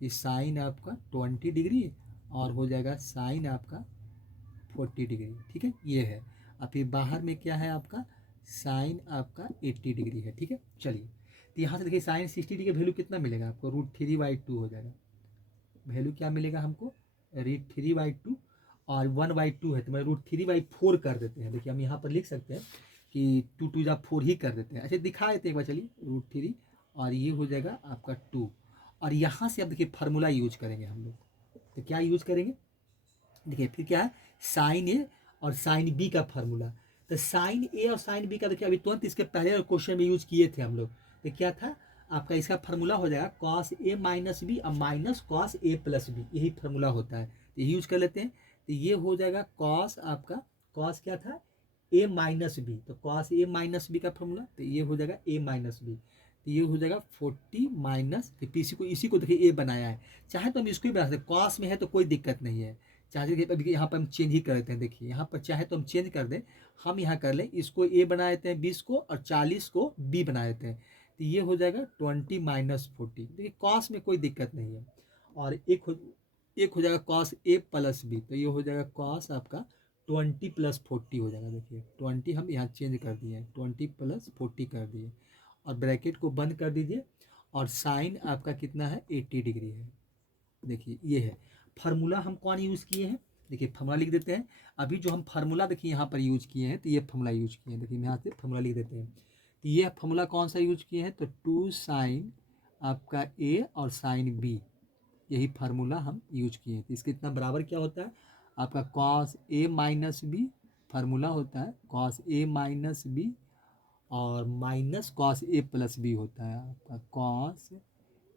कि साइन आपका 20 डिग्री और हो जाएगा साइन आपका 40 डिग्री। ठीक है, ये है। और फिर बाहर में क्या है आपका साइन आपका 80 डिग्री है। ठीक है, चलिए तो यहाँ से देखिए साइन 60 डिग्री का वैल्यू कितना मिलेगा आपको, √3/2 हो जाएगा। वैल्यू क्या मिलेगा हमको, √3/2, और 1/2 है तो मैं √3/4 कर देते हैं। देखिए हम यहाँ पर लिख सकते हैं कि 2 × 4 ही कर देते हैं। अच्छा दिखा देते हैं एक बार, चलिए √3, और ये हो जाएगा आपका 2, और यहाँ से अब देखिए फार्मूला यूज करेंगे हम लोग। तो क्या यूज करेंगे, देखिए फिर क्या है साइन ए और साइन बी का फार्मूला। तो साइन ए और साइन बी का देखिए अभी तुरंत इसके पहले क्वेश्चन में यूज किए थे हम लोग। तो क्या था आपका, इसका फार्मूला हो जाएगा कॉस ए माइनस बी और minus cos A plus B, यही फार्मूला होता है, तो यूज कर लेते हैं। तो ये हो जाएगा कॉस आपका, कॉस क्या था ए माइनस बी, तो कॉस ए माइनस बी का फार्मूला, तो ये हो जाएगा ए माइनस बी, तो ये हो जाएगा 40 माइनस, इसी को देखिए ए बनाया है, चाहे तो हम इसको ही बना सकते, कॉस में है तो कोई दिक्कत नहीं है, चाहे अभी यहाँ पर हम चेंज ही कर देते हैं। देखिए यहाँ पर चाहे तो हम चेंज कर दें, हम यहाँ कर लें इसको ए बना देते हैं 20 को, और 40 को बी बना देते हैं, तो ये हो जाएगा 20 माइनस 40। देखिए कॉस में कोई दिक्कत नहीं है, और एक हो जाएगा कॉस ए प्लस बी, तो ये हो जाएगा कॉस आपका 20 + 40 हो जाएगा। देखिए 20 हम यहाँ चेंज कर दिए, 20 + 40 कर दिए, और ब्रैकेट को बंद कर दीजिए, और साइन आपका कितना है 80 डिग्री है। देखिए ये है फार्मूला हम कौन यूज़ किए हैं, देखिए फार्मूला लिख देते हैं। अभी जो हम फार्मूला देखिए यहाँ पर यूज किए हैं, तो ये फार्मूला यूज किए हैं, देखिए यहाँ से फार्मूला लिख देते हैं। तो ये फार्मूला कौन सा यूज किए हैं, तो 2 साइन आपका ए और साइन बी, यही फार्मूला हम यूज किए हैं। तो इसके इतना बराबर क्या होता है आपका cos A minus B, formula होता है कॉस ए माइनस बी, और minus cos A plus B होता है आपका कॉस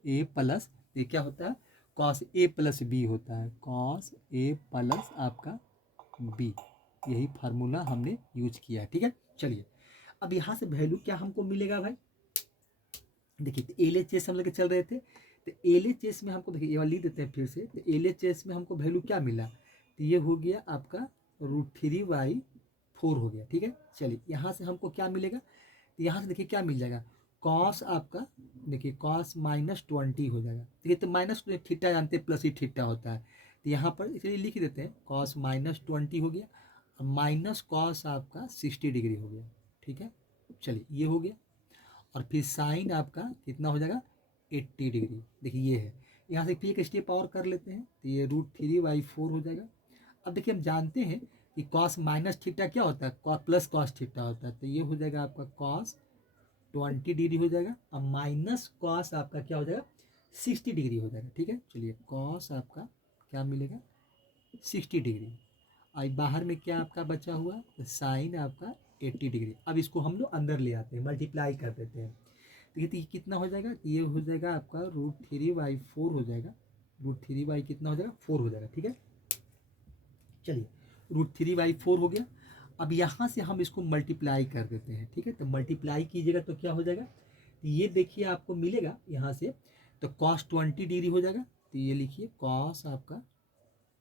ए प्लस, ये क्या होता है कॉस ए प्लस बी होता है, कॉस ए प्लस आपका बी, यही फार्मूला हमने यूज किया है। ठीक है, चलिए अब यहाँ से वैल्यू क्या हमको मिलेगा भाई, देखिए तो LHS हम लेके चल रहे थे, तो LHS में हमको देखिए ये वाला लिख देते हैं फिर से, तो LHS में हमको वैल्यू क्या मिला, तो ये हो गया आपका √3/4 हो गया। ठीक है, चलिए यहाँ से हमको क्या मिलेगा, तो यहाँ से देखिए क्या मिल जाएगा कॉस आपका देखिए कॉस -20 हो जाएगा। देखिए तो माइनस थीटा जानते हैं, प्लस ही थीटा होता है, तो यहाँ पर इसलिए लिख देते हैं कॉस -20 हो गया और माइनस कॉस आपका 60 डिग्री हो गया। ठीक है, चलिए ये हो गया। और फिर साइन आपका कितना हो जाएगा 80 डिग्री। देखिए ये है, यहाँ से फिर एक स्टेप और कर लेते हैं, तो ये √3/4 हो जाएगा। अब देखिए हम जानते हैं कि कॉस माइनस थीटा क्या होता है, प्लस कॉस थीटा होता है, तो ये हो जाएगा आपका कॉस 20 डिग्री हो जाएगा और माइनस कॉस आपका क्या हो जाएगा 60 डिग्री हो जाएगा। ठीक है, चलिए कॉस आपका क्या मिलेगा 60 डिग्री। और बाहर में क्या आपका बचा हुआ तो साइन आपका 80 डिग्री। अब इसको हम लोग अंदर ले आते हैं, मल्टीप्लाई कर देते हैं, तो ये कितना हो जाएगा, ये हो जाएगा आपका √3/4 हो जाएगा। √3 कितना हो जाएगा 4 हो जाएगा। ठीक है, चलिए √3/4 हो गया। अब यहाँ से हम इसको मल्टीप्लाई कर देते हैं। ठीक है, तो मल्टीप्लाई कीजिएगा तो क्या हो जाएगा, तो ये देखिए आपको मिलेगा यहाँ से, तो कॉस 20 डिग्री हो जाएगा, तो ये लिखिए कॉस आपका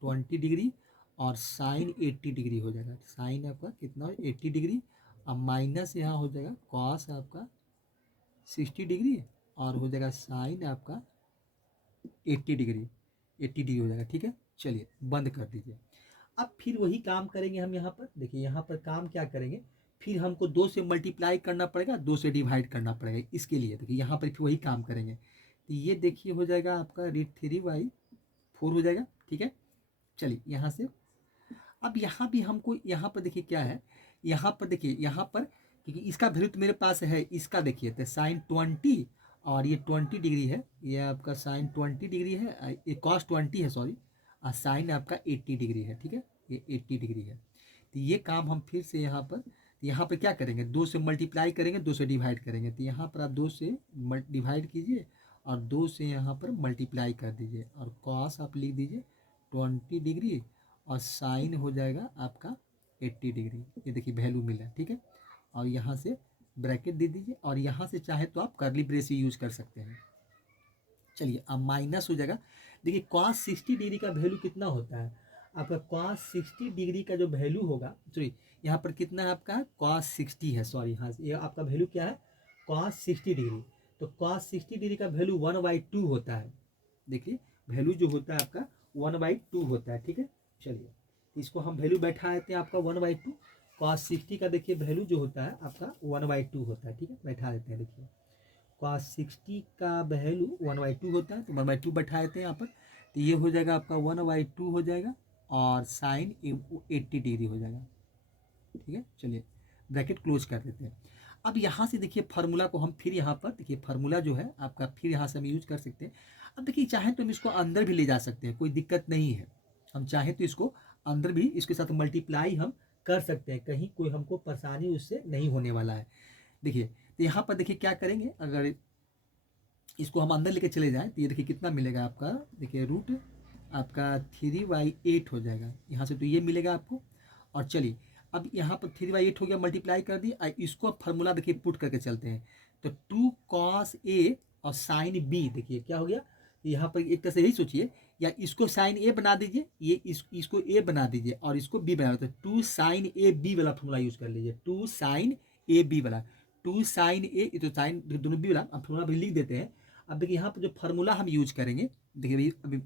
20 डिग्री और साइन 80 डिग्री हो जाएगा। साइन आपका कितना हो 80 डिग्री और माइनस यहाँ हो जाएगा कॉस आपका 60 डिग्री और हो जाएगा साइन आपका 80 डिग्री, 80 डिग्री हो जाएगा। ठीक है, चलिए बंद कर दीजिए। अब फिर वही काम करेंगे हम यहाँ पर, देखिए यहाँ पर काम क्या करेंगे, फिर हमको 2 से मल्टीप्लाई करना पड़ेगा, 2 से डिवाइड करना पड़ेगा। इसके लिए देखिए यहाँ पर फिर वही काम करेंगे, तो ये देखिए हो जाएगा आपका √3/4 हो जाएगा। ठीक है, चलिए यहाँ से अब यहाँ भी हमको यहाँ पर देखिए क्या है, यहाँ पर देखिए यहाँ पर क्योंकि इसका वैल्यू तो मेरे पास है, इसका देखिए तो साइन 20 और ये 20 डिग्री है, ये आपका साइन 20 डिग्री है, ये कॉस 20 है सॉरी, और साइन आपका 80 डिग्री है। ठीक है, ये 80 डिग्री है। तो ये काम हम फिर से यहाँ पर क्या करेंगे, 2 से मल्टीप्लाई करेंगे, 2 से डिवाइड करेंगे, तो यहाँ पर आप 2 से डिवाइड कीजिए और 2 से यहाँ पर मल्टीप्लाई कर दीजिए और कॉस आप लिख दीजिए 20 डिग्री और साइन हो जाएगा आपका 80 डिग्री। ये देखिए वैल्यू मिला। ठीक है, और यहाँ से ब्रैकेट दे दीजिए और यहाँ से चाहे तो आप कर्ली ब्रेस भी यूज कर सकते हैं। चलिए अब माइनस हो जाएगा, देखिए कॉस 60 डिग्री का वैल्यू कितना होता है आपका, कॉस 60 डिग्री का जो वैल्यू होगा, सॉरी यहाँ पर कितना है आपका कॉस 60 है, सॉरी हाँ ये आपका वैल्यू क्या है कॉस 60 डिग्री, तो कॉस 60 डिग्री का वैल्यू 1/2 होता है। देखिए वैल्यू जो होता है आपका 1/2 होता है। ठीक है, चलिए इसको हम वैल्यू बैठा देते हैं आपका 1/2, कॉस 60 का देखिए वैल्यू जो होता है आपका 1/2 होता है। ठीक है, बैठा देते हैं, देखिए कॉस 60 का वैल्यू 1/2 होता है, तो 1/2 बैठा देते हैं यहाँ पर, तो ये हो जाएगा आपका 1/2 हो जाएगा और साइन 80 डिग्री हो जाएगा। ठीक है, चलिए ब्रैकेट क्लोज कर देते हैं। अब यहाँ से देखिए फार्मूला को हम फिर यहाँ पर देखिए फार्मूला जो है आपका फिर यहाँ से हम यूज कर सकते हैं। अब देखिए चाहे तो हम इसको अंदर भी ले जा सकते हैं, कोई दिक्कत नहीं है, हम चाहे तो इसको अंदर भी इसके साथ मल्टीप्लाई हम कर सकते हैं, कहीं कोई हमको परेशानी उससे नहीं होने वाला है। देखिए तो यहाँ पर देखिए क्या करेंगे, अगर इसको हम अंदर लेके चले जाएं तो ये देखिए कितना मिलेगा आपका, देखिए रूट आपका 3/8 हो जाएगा यहाँ से, तो ये मिलेगा आपको। और चलिए अब यहाँ पर 3/8 हो गया, मल्टीप्लाई कर दिया, इसको फार्मूला देखिए पुट करके चलते हैं, तो 2 cos A और साइन B देखिए क्या हो गया, यहाँ पर एक तरह से यही सोचिए, या इसको साइन ए बना दीजिए, ये इसको ए बना दीजिए और इसको बी बना दीजिए, 2 sin AB वाला फॉर्मूला यूज कर लीजिए, 2 sin AB वाला, 2 sin A, तो साइन दोनों बी वाला फॉर्मूला भी लिख देते हैं। अब देखिए यहाँ पर जो फार्मूला हम यूज करेंगे, देखिए भाई अभी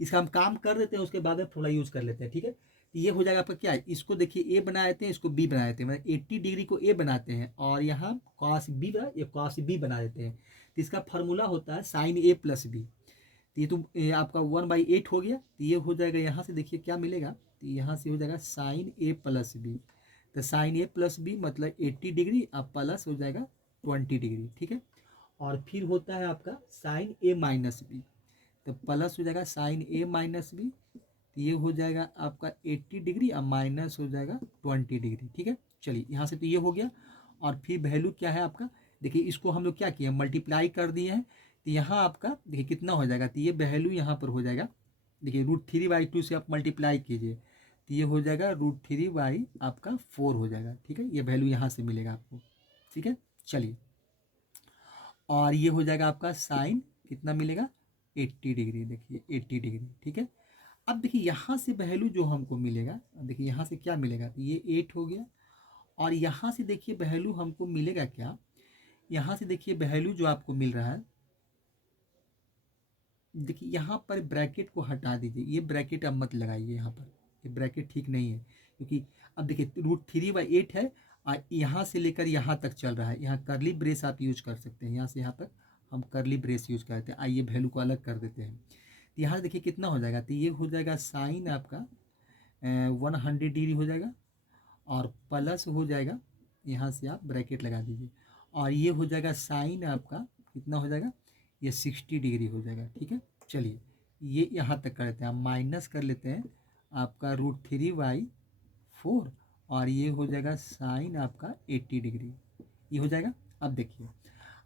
इसका हम काम कर देते हैं, उसके बाद में फार्मूला यूज कर लेते हैं। ठीक है, ये हो जाएगा आपका क्या है, इसको देखिए ए बना देते हैं, इसको बी बना देते हैं, मतलब 80 डिग्री को ए बनाते हैं और यहाँ cos B या cos B बना देते हैं, तो इसका फार्मूला होता है साइन A प्लस बी। तो ये तो ये आपका 1/8 हो गया, तो ये हो जाएगा यहाँ से देखिए क्या मिलेगा, तो यहाँ से हो जाएगा साइन A प्लस बी, तो साइन A प्लस बी मतलब 80 डिग्री, अब प्लस हो जाएगा 20 डिग्री। ठीक है, और फिर होता है आपका साइन A माइनस बी, तो प्लस हो जाएगा साइन A माइनस बी, तो ये हो जाएगा आपका 80 डिग्री और माइनस हो जाएगा 20 डिग्री। ठीक है, चलिए यहाँ से तो ये हो गया, और फिर वैल्यू क्या है आपका, देखिए इसको हम लोग क्या किए मल्टीप्लाई कर दिए हैं, तो यहाँ आपका देखिए कितना हो जाएगा, तो ये वैल्यू यहाँ पर हो जाएगा, देखिए √3/2 से आप मल्टीप्लाई कीजिए, तो ये हो जाएगा √3 आपका 4 हो जाएगा। ठीक है, ये वैल्यू यहाँ से मिलेगा आपको। ठीक है, चलिए और ये हो जाएगा आपका साइन कितना मिलेगा 80 डिग्री, देखिए 80 डिग्री। ठीक है, अब देखिए यहाँ से वैल्यू जो हमको मिलेगा, देखिए यहाँ से क्या मिलेगा, तो ये 8 हो गया, और यहाँ से देखिए वैल्यू हमको मिलेगा क्या, यहाँ से देखिए वैल्यू जो आपको मिल रहा है, देखिए यहाँ पर ब्रैकेट को हटा दीजिए, ये ब्रैकेट अब मत लगाइए यहाँ पर, ये ब्रैकेट ठीक नहीं है, क्योंकि अब देखिए √3/8 है और यहाँ से लेकर यहाँ तक चल रहा है। यहाँ करली ब्रेस आप यूज कर सकते हैं, यहाँ से यहाँ तक हम करली ब्रेस यूज करते हैं। आइए वैल्यू को अलग कर देते हैं, तो यहाँ देखिए कितना हो जाएगा, तो ये हो जाएगा साइन आपका 100 डिग्री हो जाएगा और प्लस हो जाएगा, यहाँ से आप ब्रैकेट लगा दीजिए, और ये हो जाएगा साइन आपका कितना हो जाएगा, ये 60 डिग्री हो जाएगा। ठीक है, चलिए ये यहाँ तक कर लेते हैं, हम माइनस कर लेते हैं आपका √3/4 और ये हो जाएगा साइन आपका 80 डिग्री, ये हो जाएगा। अब देखिए,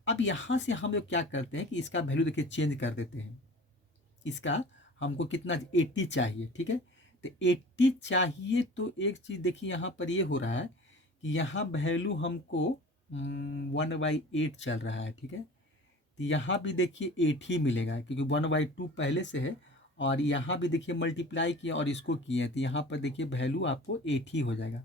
अब यहाँ से हम लोग क्या करते हैं कि इसका वैल्यू देखिए चेंज कर देते हैं। इसका हमको कितना 80 चाहिए, ठीक है, तो 80 चाहिए, तो एक चीज़ देखिए यहाँ पर ये हो रहा है कि यहाँ वैल्यू हमको 1/8 चल रहा है। ठीक है, तो यहाँ भी देखिए 8 ही मिलेगा, क्योंकि 1/2 पहले से है, और यहाँ भी देखिए मल्टीप्लाई किया और इसको किए, तो यहाँ पर देखिए वैल्यू आपको 8 ही हो जाएगा।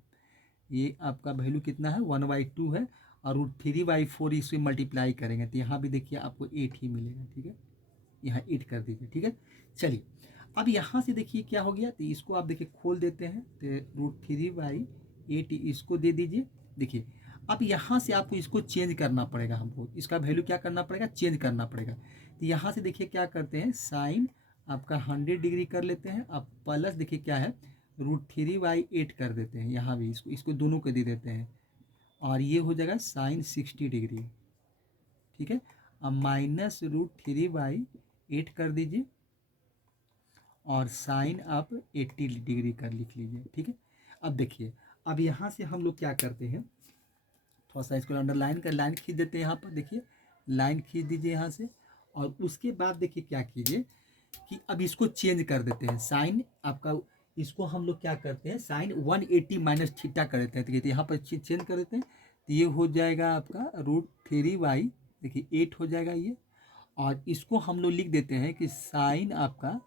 ये आपका वैल्यू कितना है, 1/2 है, और √3/4 इससे मल्टीप्लाई करेंगे तो यहाँ भी देखिए आपको 8 ही मिलेगा। ठीक है, यहाँ 8 कर दीजिए। ठीक है, चलिए अब यहाँ से देखिए क्या हो गया, तो इसको आप देखिए खोल देते हैं, तो √3/8 इसको दे दीजिए। देखिए अब यहाँ से आपको इसको चेंज करना पड़ेगा, हमको इसका वैल्यू क्या करना पड़ेगा, चेंज करना पड़ेगा। तो यहाँ से देखिए क्या करते हैं, साइन आपका 100 डिग्री कर लेते हैं, अब प्लस देखिए क्या है √3/8 कर देते हैं, यहाँ भी इसको दोनों को दे देते हैं, और ये हो जाएगा साइन 60 डिग्री। ठीक है, अब माइनस √3/8 कर दीजिए और साइन आप 80 डिग्री कर लिख लीजिए। ठीक है, अब देखिए, अब यहाँ से हम लोग क्या करते हैं, थोड़ा सा इसको अंडरलाइन कर लाइन खींच देते हैं। यहाँ पर देखिए लाइन खींच दीजिए यहाँ से, और उसके बाद देखिए क्या कीजिए कि अब इसको चेंज कर देते हैं, साइन आपका इसको हम लोग क्या करते हैं, साइन 180 माइनस थीटा कर देते हैं। तो यहाँ पर चेंज कर देते हैं, तो ये हो जाएगा आपका √3/ देखिए 8 हो जाएगा ये, और इसको हम लोग लिख देते हैं कि साइन आपका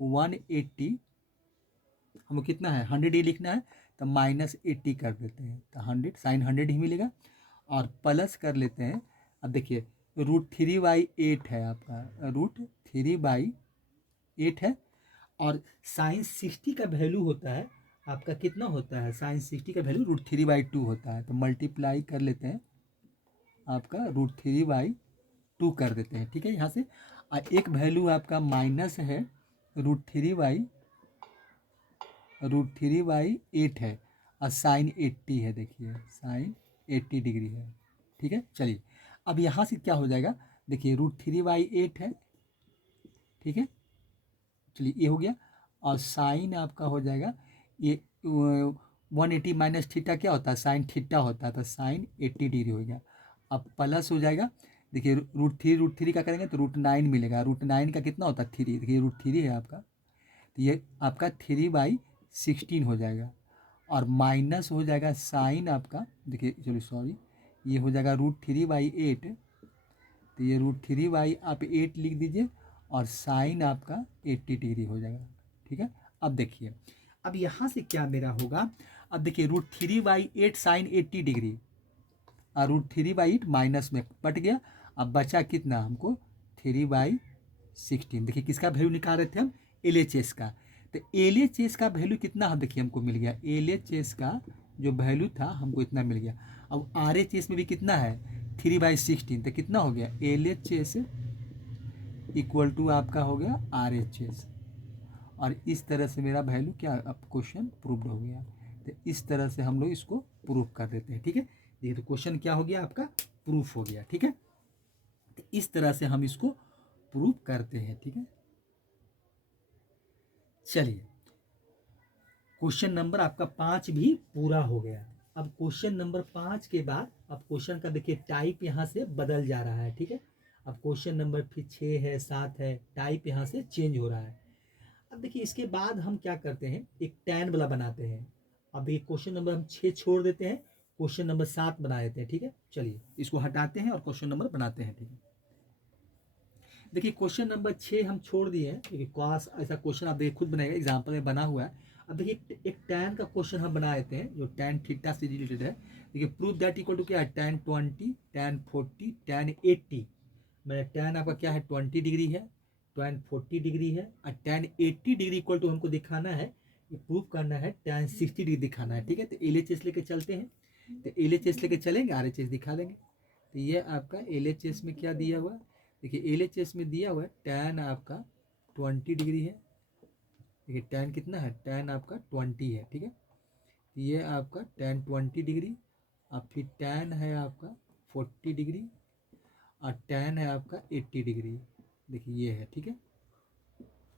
180, हमको कितना है 100 ही लिखना है, तो -80 कर देते हैं, तो 100 साइन 100 ही मिलेगा, और प्लस कर लेते हैं। अब देखिए √3/8 है आपका, √3/8 है, और साइन 60 का वैल्यू होता है आपका कितना होता है, साइन 60 का वैल्यू √3/2 होता है, तो मल्टीप्लाई कर लेते हैं आपका √3/2 कर देते हैं। ठीक है, यहाँ से एक वैल्यू आपका माइनस है √3/8 है, और साइन 80 है, देखिए साइन 80 डिग्री है। ठीक है, चलिए अब यहाँ से क्या हो जाएगा, देखिए √3/8 है। ठीक है, चलिए ये हो गया, और साइन आपका हो जाएगा ये 180 माइनस थीटा क्या होता है, साइन थीटा होता है, तो साइन 80 डिग्री हो गया। अब प्लस हो जाएगा, देखिए √3 का करेंगे तो √9 मिलेगा, √9 का कितना होता है 3, देखिए √3 है आपका, तो ये आपका 3/16 हो जाएगा, और माइनस हो जाएगा साइन आपका, देखिए चलो सॉरी, ये हो जाएगा √3/8, तो ये √3/8 लिख दीजिए, और साइन आपका 80 डिग्री हो जाएगा। ठीक है, अब देखिए, अब यहाँ से क्या मेरा होगा, अब देखिए √3/8 साइन 80 डिग्री, और √3/8 माइनस में कट गया, अब बचा कितना हमको 3/16। देखिए किसका वैल्यू निकाल रहे थे हम, LHS का, तो LHS का वैल्यू कितना हम देखिए हमको मिल गया, LHS का जो वैल्यू था हमको इतना मिल गया। अब RHS में भी कितना है 3/16, तो कितना हो गया LHS इक्वल टू आपका हो गया RHS, और इस तरह से मेरा वैल्यू क्या अब क्वेश्चन प्रूव्ड हो गया। तो इस तरह से हम लोग इसको प्रूव कर देते हैं। ठीक है, देखिए तो क्वेश्चन क्या हो गया आपका, प्रूफ हो गया। ठीक है, तो इस तरह से हम इसको प्रूव करते हैं। ठीक है, चलिए क्वेश्चन नंबर आपका 5 भी पूरा हो गया। अब क्वेश्चन नंबर 5 के बाद अब क्वेश्चन का देखिए टाइप यहाँ से बदल जा रहा है। ठीक है, अब क्वेश्चन नंबर फिर 6 है 7 है, टाइप यहाँ से चेंज हो रहा है। अब देखिए इसके बाद हम क्या करते हैं, एक टैन वाला बनाते हैं। अब ये क्वेश्चन नंबर हम 6 छोड़ देते हैं, क्वेश्चन नंबर 7 बना देते हैं। ठीक है, चलिए इसको हटाते हैं और क्वेश्चन नंबर बनाते हैं। ठीक है, देखिए क्वेश्चन नंबर 6 हम छोड़ दिए हैं, क्योंकि क्लास ऐसा क्वेश्चन आप देखिए खुद बनाएगा, एग्जाम्पल में बना हुआ है। अब देखिए एक tan का क्वेश्चन हम बना देते हैं जो tan थीटा से रिलेटेड है। देखिए प्रूफ दैट इक्वल टू क्या है, tan 20 tan 40 tan 80। मैंने tan आपका क्या है 20 डिग्री है, tan 40 डिग्री है, और tan 80 डिग्री इक्वल टू हमको दिखाना है, ये प्रूफ करना है tan 60 डिग्री दिखाना है। ठीक है, तो LHS लेके चलते हैं, तो LHS लेके चलेंगे, RHS दिखा देंगे। तो ये आपका LHS में क्या दिया हुआ है, देखिए LHS में दिया हुआ है tan आपका 20 डिग्री है। देखिए tan कितना है, tan आपका 20 है। ठीक है, ये आपका tan 20 डिग्री, और फिर tan है आपका 40 डिग्री, और tan है आपका 80 डिग्री। देखिए ये है। ठीक है,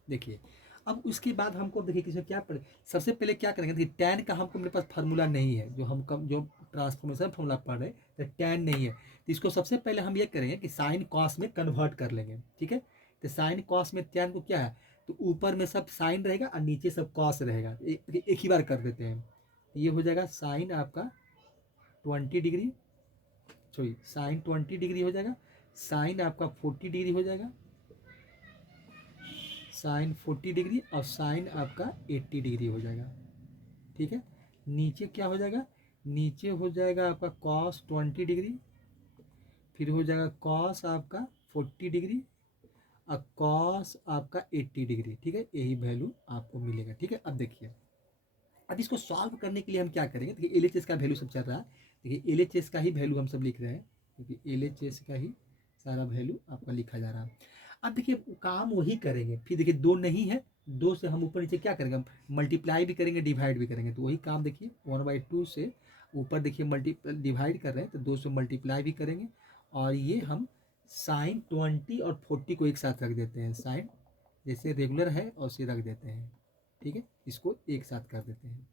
देखिए अब उसके बाद हमको देखिए किसमें क्या पड़े, सबसे पहले क्या करेंगे, देखिए tan का हमको मेरे पास फार्मूला नहीं है, जो हम कम जो ट्रांसफॉर्मेशन फार्मूला पढ़ रहे हैं तो tan नहीं है, तो इसको सबसे पहले हम ये करेंगे कि साइन कॉस में कन्वर्ट कर लेंगे। ठीक है, तो साइन कॉस में tan को क्या है, तो ऊपर में सब साइन रहेगा और नीचे सब कॉस रहेगा। एक ही बार कर देते हैं, ये हो जाएगा साइन आपका 20 डिग्री, सॉरी साइन 20 डिग्री हो जाएगा, साइन आपका 40 डिग्री हो जाएगा, साइन 40 डिग्री, और साइन आपका 80 डिग्री हो जाएगा। ठीक है, नीचे क्या हो जाएगा, नीचे हो जाएगा आपका कॉस 20 डिग्री, फिर हो जाएगा कॉस आपका 40 डिग्री, और कॉस आपका 80 डिग्री। ठीक है, यही वैल्यू आपको मिलेगा। ठीक है, अब देखिए अब इसको सॉल्व करने के लिए हम क्या करेंगे, देखिए LHS का वैल्यू सब चल रहा है, देखिए LHS का ही वैल्यू हम सब लिख रहे हैं, क्योंकि LHS का ही सारा वैल्यू आपका लिखा जा रहा है। अब देखिए काम वही करेंगे, फिर देखिए दो नहीं है, दो से हम ऊपर नीचे क्या करेंगे, हम मल्टीप्लाई भी करेंगे डिवाइड भी करेंगे, तो वही काम देखिए 1/2 से ऊपर देखिए डिवाइड कर रहे हैं तो 2 से मल्टीप्लाई भी करेंगे, और ये हम साइन 20 और 40 को एक साथ रख देते हैं, साइन जैसे रेगुलर है और उसे रख देते हैं। ठीक है, इसको एक साथ कर देते हैं।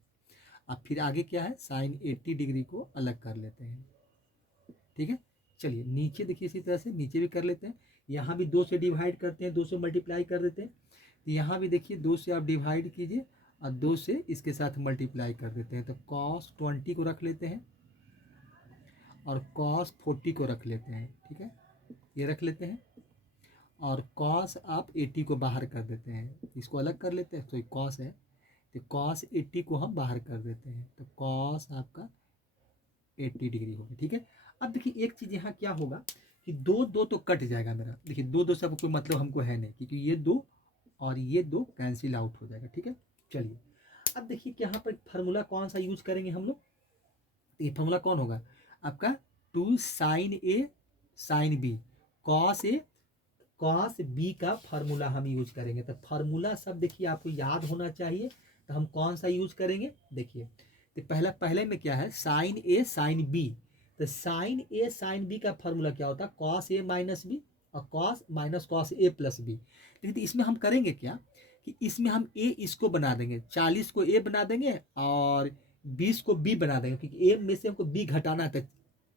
अब फिर आगे क्या है, साइन 80 डिग्री को अलग कर लेते हैं। ठीक है, चलिए नीचे देखिए इसी तरह से नीचे भी कर लेते हैं, यहाँ भी 2 से डिवाइड करते हैं, 2 से मल्टीप्लाई कर देते हैं, तो यहाँ भी देखिए 2 से आप डिवाइड कीजिए और 2 से इसके साथ मल्टीप्लाई कर देते हैं, तो कॉस 20 को रख लेते हैं और कॉस 40 को रख लेते हैं। ठीक है, ये रख लेते हैं, और कॉस आप 80 को बाहर कर देते हैं, इसको अलग कर लेते हैं, तो ये कॉस है, तो कॉस 80 को हम बाहर कर देते हैं, तो कॉस आपका 80 डिग्री होगी। ठीक है, अब देखिए एक चीज़ यहाँ क्या होगा कि दो दो तो कट जाएगा मेरा, देखिए दो दो से कोई मतलब हमको है नहीं, क्योंकि ये दो और ये दो कैंसिल आउट हो जाएगा। ठीक है, चलिए अब देखिए कि यहाँ पर फार्मूला कौन सा यूज करेंगे हम लोग, तो ये फार्मूला कौन होगा आपका 2 sine A sine B cos A cos B का फार्मूला हम यूज करेंगे। तो फार्मूला सब देखिए आपको याद होना चाहिए, तो हम कौन सा यूज करेंगे, देखिए तो पहले में क्या है साइन ए साइन बी, तो साइन ए साइन बी का फार्मूला क्या होता है कॉस ए माइनस बी, और cos minus cos A plus B. लेकिन तो इसमें हम करेंगे क्या कि इसमें हम ए इसको बना देंगे, 40 को ए बना देंगे और 20 को बी बना देंगे, क्योंकि ए में से हमको बी घटाना है,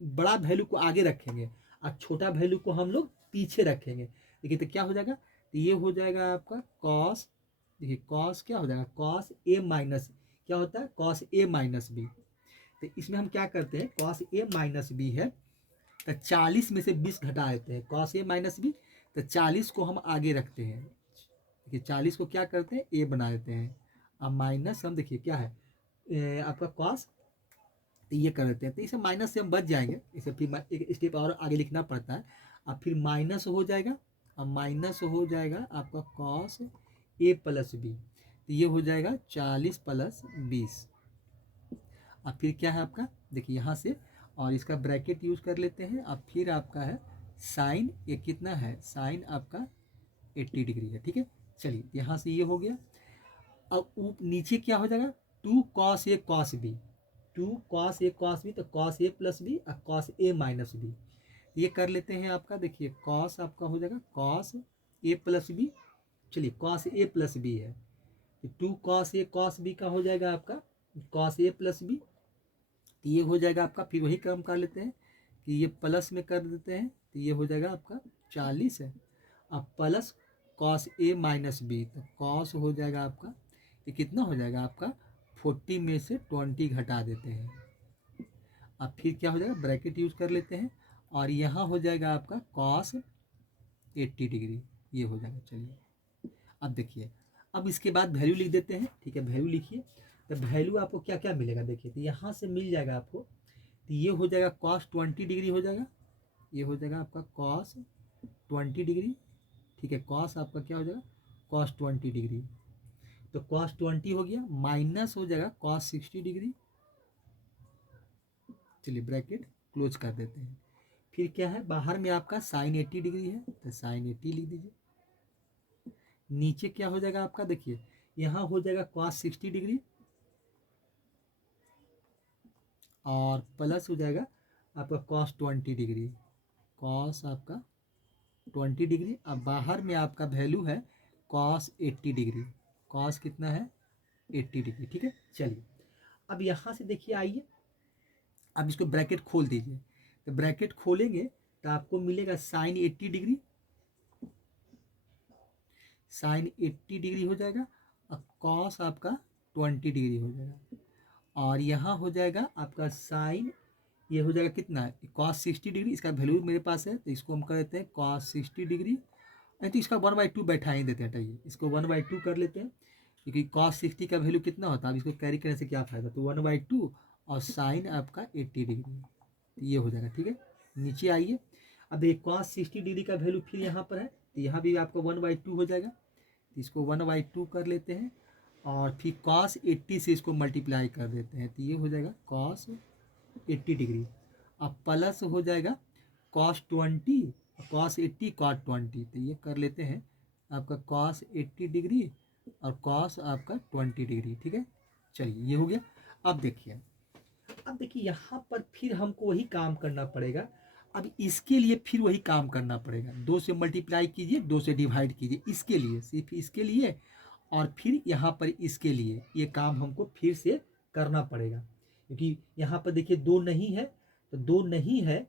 बड़ा वैल्यू को आगे रखेंगे और छोटा वैल्यू को हम लोग पीछे रखेंगे। देखिए तो क्या हो जाएगा, तो ये हो जाएगा आपका कॉस, देखिए कॉस क्या हो जाएगा कॉस ए माइनस, क्या होता है कॉस ए माइनस बी, तो इसमें हम क्या करते हैं कॉस ए माइनस बी है, तो 40 में से 20 घटा देते हैं, कॉस ए माइनस बी, तो 40 को हम आगे रखते हैं, देखिए 40 को क्या करते हैं ए बना देते हैं, अब माइनस हम देखिए क्या है आपका कॉस, तो ये कर देते हैं, तो इसे माइनस से हम बच जाएंगे, इसे फिर एक स्टेप और आगे लिखना पड़ता है, अब फिर माइनस हो जाएगा, अब माइनस हो जाएगा आपका कॉस ए प्लस बी, तो ये हो जाएगा 40 प्लस 20, अब फिर क्या है आपका देखिए यहाँ से और इसका ब्रैकेट यूज कर लेते हैं, अब फिर आपका है साइन ये कितना है साइन आपका 80 डिग्री है। ठीक है, चलिए यहाँ से ये हो गया, अब नीचे क्या हो जाएगा 2 cos A cos B, 2 cos A cos B, तो कॉस ए प्लस बी और कॉस ए माइनस बी, ये कर लेते हैं आपका, देखिए कॉस आपका हो जाएगा कॉस ए प्लस बी, चलिए कॉस ए प्लस बी है, तो 2 कॉस ए कॉस बी का हो जाएगा आपका कॉस ए प्लस बी, तो ये हो जाएगा आपका, फिर वही काम कर लेते हैं कि ये प्लस में कर देते हैं, तो ये हो जाएगा आपका 40 है, अब plus cos A minus B, तो कॉस हो जाएगा आपका ये कितना हो जाएगा आपका 40 में से 20 घटा देते हैं, अब फिर क्या हो जाएगा ब्रैकेट यूज कर लेते हैं, और यहाँ हो जाएगा आपका कॉस 80 डिग्री, ये हो जाएगा। चलिए अब देखिए अब इसके बाद वैल्यू लिख देते हैं, ठीक है। वैल्यू लिखिए, तो वैल्यू आपको क्या क्या मिलेगा देखिए, तो यहाँ से मिल जाएगा आपको, तो ये हो जाएगा cos 20 डिग्री हो जाएगा, ये हो जाएगा आपका cos 20 डिग्री, ठीक है। cos आपका क्या हो जाएगा, cos 20 डिग्री, तो cos 20 हो गया, माइनस हो जाएगा cos 60 डिग्री, चलिए ब्रैकेट क्लोज कर देते हैं। फिर क्या है, बाहर में आपका sin 80 डिग्री है, तो sin 80 लिख दीजिए। नीचे क्या हो जाएगा आपका, देखिए यहाँ हो जाएगा cos 60 डिग्री और प्लस हो जाएगा आपका cos 20 डिग्री, cos आपका 20 डिग्री। अब बाहर में आपका वैल्यू है cos 80 डिग्री, cos कितना है 80 डिग्री, ठीक है। चलिए अब यहाँ से देखिए, आइए अब इसको ब्रैकेट खोल दीजिए, तो ब्रैकेट खोलेंगे तो आपको मिलेगा sin 80 डिग्री, sin 80 डिग्री हो जाएगा और cos आपका 20 डिग्री हो जाएगा, और यहाँ हो जाएगा आपका साइन, ये हो जाएगा कितना, cos 60 डिग्री, इसका वैल्यू मेरे पास है, तो इसको हम कर देते हैं cos 60 डिग्री, नहीं तो इसका 1/2 बैठा ही देते हैं, हटाइए इसको 1/2 कर लेते हैं, क्योंकि cos 60 का वैल्यू कितना होता है, अब इसको कैरी करने से क्या फायदा, तो 1/2 और साइन आपका 80 डिग्री, तो ये हो जाएगा, ठीक है। नीचे आइए, अब देखिए cos 60 डिग्री का वैल्यू फिर यहाँ पर है, तो यहाँ भी आपका 1/2 हो जाएगा, तो इसको 1/2 कर लेते हैं और फिर cos 80 से इसको मल्टीप्लाई कर देते हैं, तो ये हो जाएगा cos 80 डिग्री, अब प्लस हो जाएगा cos 20 cos 80 cot 20, तो ये कर लेते हैं आपका cos 80 डिग्री और cos आपका 20 डिग्री, ठीक है। चलिए ये हो गया। अब देखिए यहाँ पर फिर हमको वही काम करना पड़ेगा, अब इसके लिए फिर वही काम करना पड़ेगा, 2 से मल्टीप्लाई कीजिए, 2 से डिवाइड कीजिए, इसके लिए, सिर्फ इसके लिए, और फिर यहाँ पर इसके लिए ये काम हमको फिर से करना पड़ेगा, क्योंकि यहाँ पर देखिए 2 नहीं है, तो 2 नहीं है,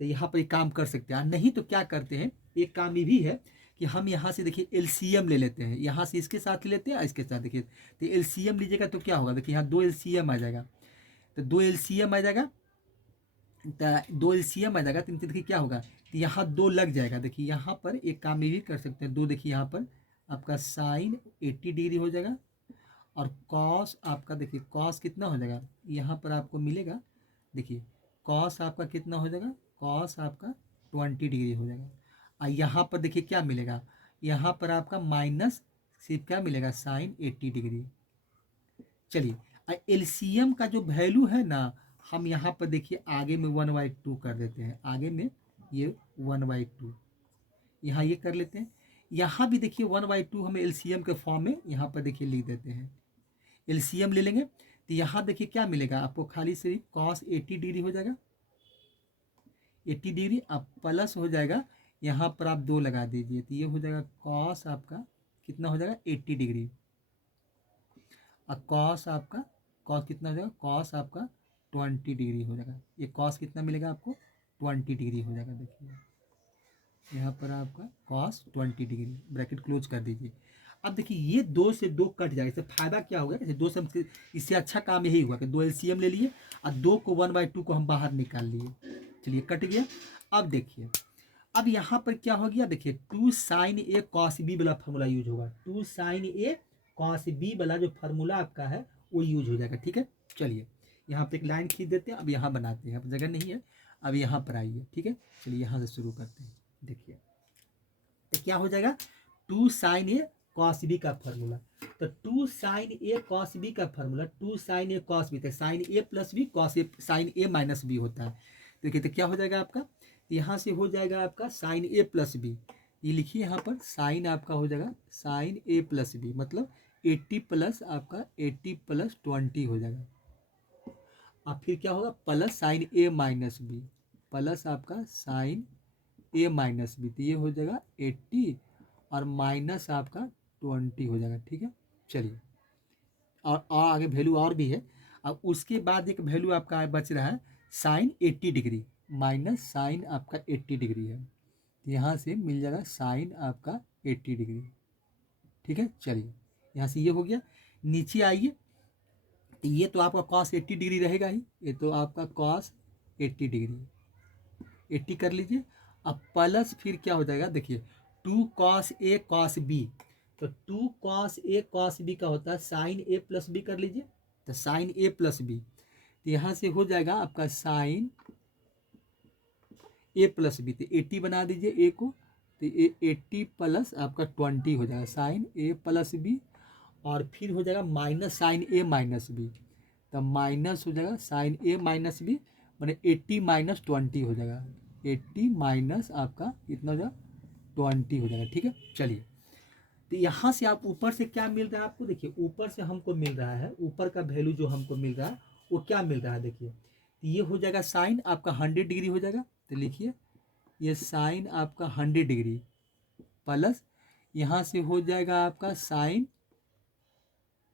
तो यहाँ पर एक काम कर सकते हैं, नहीं तो क्या करते हैं, एक काम ये भी है कि हम यहाँ से देखिए एलसीएम ले लेते हैं, यहाँ से इसके साथ ले लेते हैं, इसके साथ देखिए, तो एलसीएम लीजिएगा तो क्या होगा, देखिए यहाँ 2 एलसीएम आ जाएगा, तो 2 एलसीएम आ जाएगा, तो 2 एलसीएम आ जाएगा, तो देखिए क्या होगा, तो यहाँ 2 लग जाएगा, देखिए यहाँ पर एक काम ये भी कर सकते हैं, 2 देखिए यहाँ पर आपका साइन 80 डिग्री हो जाएगा और कॉस आपका देखिए कॉस कितना हो जाएगा, यहाँ पर आपको मिलेगा, देखिए कॉस आपका कितना हो जाएगा, कॉस आपका 20 डिग्री हो जाएगा, और यहाँ पर देखिए क्या मिलेगा, यहाँ पर आपका माइनस सिर्फ क्या मिलेगा, साइन 80 डिग्री। चलिए एलसीएम का जो वैल्यू है ना, हम यहाँ पर देखिए आगे में 1/2 कर देते हैं, आगे में ये 1/2 यहाँ ये कर लेते हैं, यहाँ भी देखिए 1/2 हम एलसीएम के फॉर्म में यहाँ पर देखिए लिख देते हैं, एलसीएम ले लेंगे तो यहाँ देखिए क्या मिलेगा आपको, खाली सिर्फ cos 80 डिग्री हो जाएगा, 80 डिग्री, अब प्लस हो जाएगा, यहाँ पर आप 2 लगा दीजिए, तो ये हो जाएगा cos आपका कितना हो जाएगा 80 डिग्री, और cos आपका cos कितना हो जाएगा, cos आपका 20 डिग्री हो जाएगा, ये cos कितना मिलेगा आपको 20 डिग्री हो जाएगा, देखिए यहाँ पर आपका cos 20 डिग्री, ब्रैकेट क्लोज कर दीजिए। अब देखिए ये 2 से 2 कट जाएगा, इससे फायदा क्या होगा, जैसे 2 से इससे अच्छा काम यही हुआ कि 2 एलसीएम ले लिए और 2 को 1/2 को हम बाहर निकाल लिए, चलिए कट गया। अब देखिए अब यहाँ पर क्या हो गया, देखिए 2 sin a cos b वाला फार्मूला यूज होगा, 2 sin a cos b वाला जो फार्मूला आपका है वो यूज हो जाएगा, ठीक है। चलिए यहाँ पे एक लाइन खींच देते हैं, अब यहाँ बनाते हैं, अब जगह नहीं है, अब यहाँ पर आइए, ठीक है। चलिए यहाँ से शुरू करते हैं, देखिए तो क्या हो जाएगा, 2 sin a cos b का फार्मूला, तो 2 sin a cos b का formula 2 sin a cos b, तो sin a plus b cos a sin a minus b होता है, देखिए तो क्या हो जाएगा आपका, यहाँ से हो जाएगा आपका sin a प्लस b, ये लिखिए यहाँ पर sin आपका हो जाएगा sin a प्लस b, मतलब 80 प्लस आपका 80 प्लस 20 हो जाएगा, अब फिर क्या होगा plus sin a minus b, plus आपका sin a माइनस b, तो ये हो जाएगा 80 और माइनस आपका 20 हो जाएगा, ठीक है। चलिए और आगे वैल्यू और भी है, अब उसके बाद एक वैल्यू आपका बच रहा है साइन 80 डिग्री माइनस साइन आपका 80 डिग्री है, तो यहाँ से मिल जाएगा साइन आपका 80 डिग्री, ठीक है। चलिए यहाँ से ये हो गया, नीचे आइए, तो ये तो आपका cos 80 डिग्री रहेगा ही, ये तो आपका cos 80 डिग्री 80 कर लीजिए, अब प्लस फिर क्या हो जाएगा, देखिए 2 cos a cos b, तो 2 कॉस ए कॉस बी का होता है साइन ए प्लस बी, कर लीजिए। तो साइन ए प्लस बी, तो यहाँ से हो जाएगा आपका साइन ए प्लस बी, तो 80 बना दीजिए ए को, तो ये 80 प्लस आपका 20 हो जाएगा साइन ए प्लस बी, और फिर हो जाएगा minus sign A minus B, तो माइनस हो जाएगा साइन ए माइनस बी, मैंने 80 माइनस 20 हो जाएगा, 80 माइनस आपका इतना हो जाएगा 20 हो जाएगा। ठीक है, चलिए। तो यहाँ से आप ऊपर से क्या मिल रहा है आपको, देखिए ऊपर से हमको मिल रहा है, ऊपर का वैल्यू जो हमको मिल रहा है वो क्या मिल रहा है, देखिए। तो ये हो जाएगा साइन आपका 100 डिग्री हो जाएगा, तो लिखिए ये साइन आपका 100 डिग्री प्लस यहाँ से हो जाएगा आपका साइन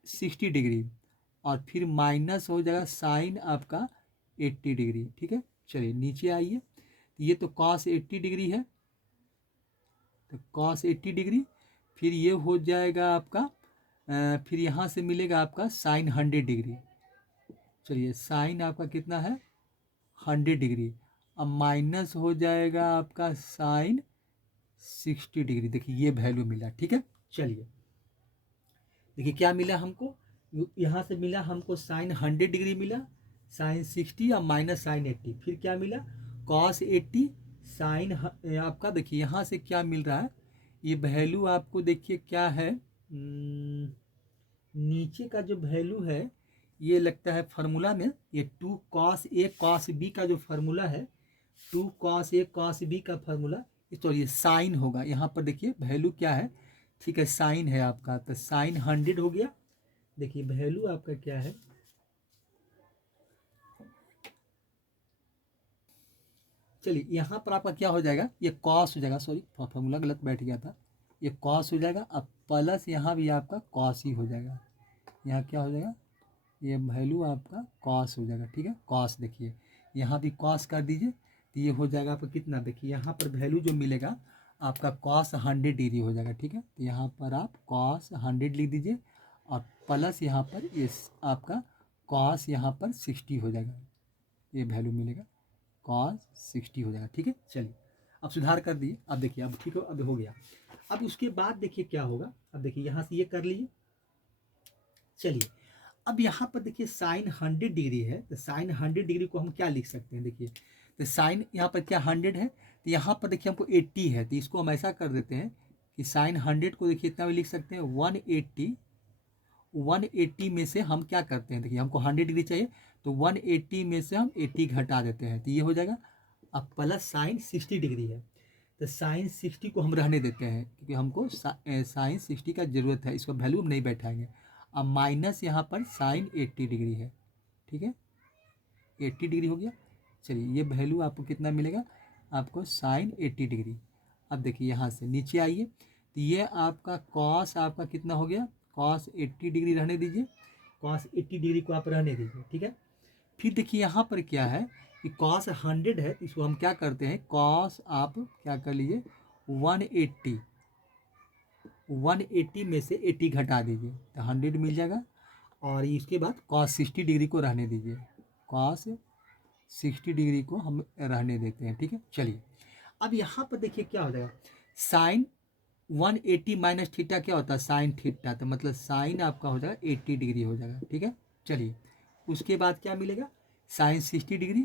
60 डिग्री, और फिर माइनस हो जाएगा साइन आपका 80 डिग्री। ठीक है, चलिए नीचे आइए। ये तो कॉस 80 डिग्री है, तो कॉस 80 डिग्री, फिर ये हो जाएगा आपका फिर यहाँ से मिलेगा आपका साइन 100 डिग्री। चलिए साइन आपका कितना है 100 डिग्री, अब माइनस हो जाएगा आपका साइन 60 डिग्री। देखिए ये वैल्यू मिला। ठीक है, चलिए देखिए क्या मिला हमको, यहाँ से मिला हमको साइन 100 डिग्री मिला, साइन 60 और माइनस साइन 80, फिर क्या मिला कॉस 80 साइन आपका, देखिए यहाँ से क्या मिल रहा है, ये वैल्यू आपको देखिए क्या है, नीचे का जो वैल्यू है ये लगता है फार्मूला में, ये 2 कॉस ए कॉस बी का जो फार्मूला है, 2 कॉस ए कॉस बी का फार्मूला, तो ये साइन होगा। यहाँ पर देखिए वैल्यू क्या है, ठीक है साइन है आपका, तो साइन 100 हो गया। देखिए वैल्यू आपका क्या है, चलिए यहाँ पर आपका क्या हो जाएगा, ये कॉस हो जाएगा, सॉरी फार्मूला गलत बैठ गया था, ये कॉस हो जाएगा, अब प्लस यहाँ भी आपका कॉस ही हो जाएगा, यहाँ क्या हो जाएगा, ये वैल्यू आपका कॉस हो जाएगा। ठीक है, कॉस देखिए यहाँ भी कॉस कर दीजिए, तो ये हो जाएगा आपका कितना, देखिए यहाँ पर वैल्यू जो मिलेगा आपका कॉस 100 डिग्री हो जाएगा। ठीक है, तो यहाँ पर आप कॉस 100 लिख दीजिए, और प्लस यहाँ पर ये आपका कॉस यहाँ पर 60 हो जाएगा, ये वैल्यू मिलेगा कॉस 60 हो जाएगा। ठीक है, चलिए अब सुधार कर दिए, अब देखिए अब ठीक हो, अब हो गया। अब उसके बाद देखिए क्या होगा, अब देखिए यहाँ से ये कर लीजिए। चलिए अब यहाँ पर देखिए साइन 100 डिग्री है, तो साइन 100 डिग्री को हम क्या लिख सकते हैं, देखिए तो साइन यहाँ पर क्या 100 है, तो यहाँ पर देखिए हमको 80 है, तो इसको हम ऐसा कर देते हैं कि साइन 100 को देखिए इतना भी लिख सकते हैं 180, 180 में से हम क्या करते हैं, देखिए हमको 100 डिग्री चाहिए, तो 180 में से हम 80 घटा देते हैं, तो ये हो जाएगा। अब प्लस साइन 60 डिग्री है, तो साइन 60 को हम रहने देते हैं, क्योंकि हमको साइन 60 का ज़रूरत है, इसको वैल्यू हम नहीं बैठाएंगे। अब माइनस यहाँ पर साइन 80 डिग्री है। ठीक है, 80 डिग्री हो गया। चलिए ये वैल्यू आपको कितना मिलेगा, आपको साइन 80 डिग्री। अब देखिए यहाँ से नीचे आइए, तो ये आपका कॉस आपका कितना हो गया, कॉस 80 डिग्री रहने दीजिए, कॉस 80 डिग्री को आप रहने दीजिए। ठीक है, फिर देखिए यहाँ पर क्या है कि कॉस 100 है, इसको हम क्या करते हैं, कॉस आप क्या कर लीजिए 180, 180 में से 80 घटा दीजिए, तो 100 मिल जाएगा, और इसके बाद कॉस 60 डिग्री को रहने दीजिए, कॉस 60 डिग्री को हम रहने देते हैं। ठीक है, चलिए अब यहाँ पर देखिए क्या हो जाएगा, साइन 180 माइनस थीटा क्या होता है साइन थीटा, तो मतलब साइन आपका हो जाएगा 80 डिग्री हो जाएगा। ठीक है, चलिए उसके बाद क्या मिलेगा, साइन 60 डिग्री,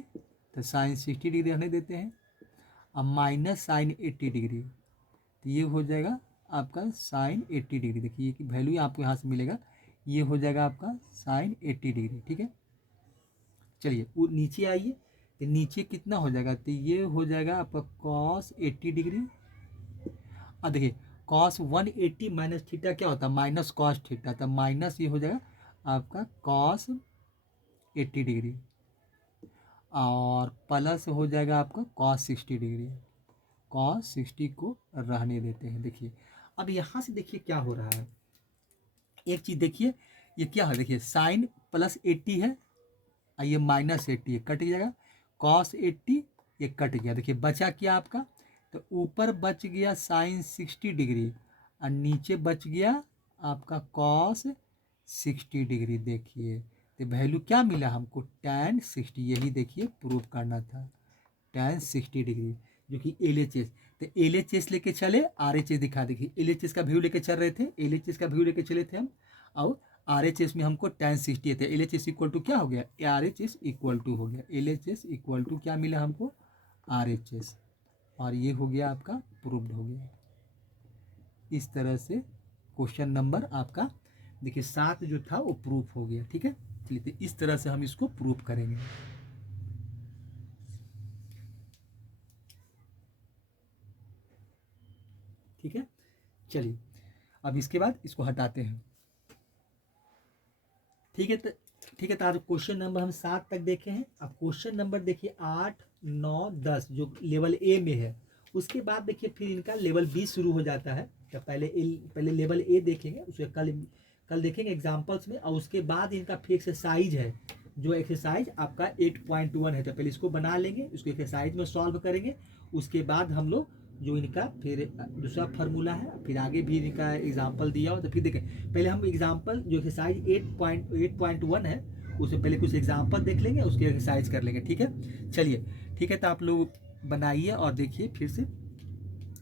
तो साइन 60 डिग्री रहने देते हैं, अब माइनस साइन 80 डिग्री, तो ये हो जाएगा आपका साइन 80 डिग्री। देखिए ये वैल्यू आपको यहाँ से मिलेगा, ये हो जाएगा आपका साइन 80 डिग्री। ठीक है, चलिए वो नीचे आइए, तो नीचे कितना हो जाएगा, तो ये हो जाएगा आपका कॉस 80 डिग्री। अब देखिए कॉस 180 माइनस थीटा क्या होता है, माइनस कॉस थीटा, तो माइनस ये हो जाएगा आपका कॉस 80 डिग्री, और प्लस हो जाएगा आपका कॉस 60 डिग्री, कॉस 60 को रहने देते हैं। देखिए अब यहाँ से देखिए क्या हो रहा है, एक चीज़ देखिए ये क्या है, देखिए साइन प्लस 80 है, और ये माइनस 80 है, कट जाएगा, कॉस 80 ये कट गया, देखिए बचा क्या आपका, तो ऊपर बच गया साइन 60 डिग्री, और नीचे बच गया आपका कॉस 60 डिग्री। देखिए तो वैल्यू क्या मिला हमको, tan 60, यही देखिए प्रूव करना था, tan 60 डिग्री। जो कि LHS, तो LHS लेके चले, RHS दिखा, देखिए LHS का व्यू लेके चल रहे थे, LHS का व्यू लेके चले थे हम, और RHS में हमको tan 60 थे। LHS इक्वल टू क्या हो गया, RHS इक्वल टू हो गया, LHS इक्वल टू क्या मिला हमको, RHS, और ये हो गया आपका प्रूव्ड हो गया। इस तरह से क्वेश्चन नंबर आपका देखिए 7 जो था वो प्रूफ हो गया। ठीक है, चलिए तो इस तरह से हम इसको प्रूफ करेंगे। ठीक है, चलिए अब इसके बाद इसको हटाते हैं। ठीक है, तो ठीक है, तो आज क्वेश्चन नंबर हम 7 तक देखे हैं। अब क्वेश्चन नंबर देखिए 8, 9, 10 जो लेवल ए में है, उसके बाद देखिए फिर इनका लेवल बी शुरू हो जाता है। तो पहले लेवल ए देखेंगे, उसके कल देखेंगे एग्जाम्पल्स में, और उसके बाद इनका फिर एक्सरसाइज है, जो एक्सरसाइज आपका 8.1 है। तो पहले इसको बना लेंगे, उसको एक्सरसाइज में सॉल्व करेंगे, उसके बाद हम लोग जो इनका फिर दूसरा फार्मूला है, फिर आगे भी इनका एग्जाम्पल दिया हो तो फिर देखें। पहले हम एग्जाम्पल जो एक्सरसाइज 8.1 है उससे पहले कुछ एग्जाम्पल देख लेंगे, उसकी एक्सरसाइज कर लेंगे। ठीक है, चलिए ठीक है, तो आप लोग बनाइए और देखिए, फिर से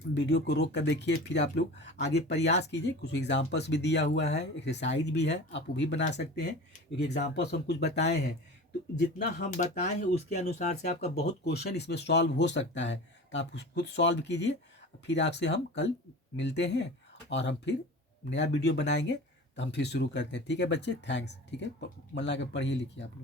वीडियो को रोक कर देखिए, फिर आप लोग आगे प्रयास कीजिए। कुछ एग्जाम्पल्स भी दिया हुआ है, एक्सरसाइज भी है, आप वो भी बना सकते हैं, क्योंकि एग्जाम्पल्स हम कुछ बताए हैं। तो जितना हम बताए हैं उसके अनुसार से आपका बहुत क्वेश्चन इसमें सॉल्व हो सकता है, तो आप खुद सॉल्व कीजिए। फिर आपसे हम कल मिलते हैं और हम फिर नया वीडियो बनाएंगे, तो हम फिर शुरू करते हैं। ठीक है बच्चे, थैंक्स। ठीक है, मन लगा के पढ़िए लिखिए आप लोग।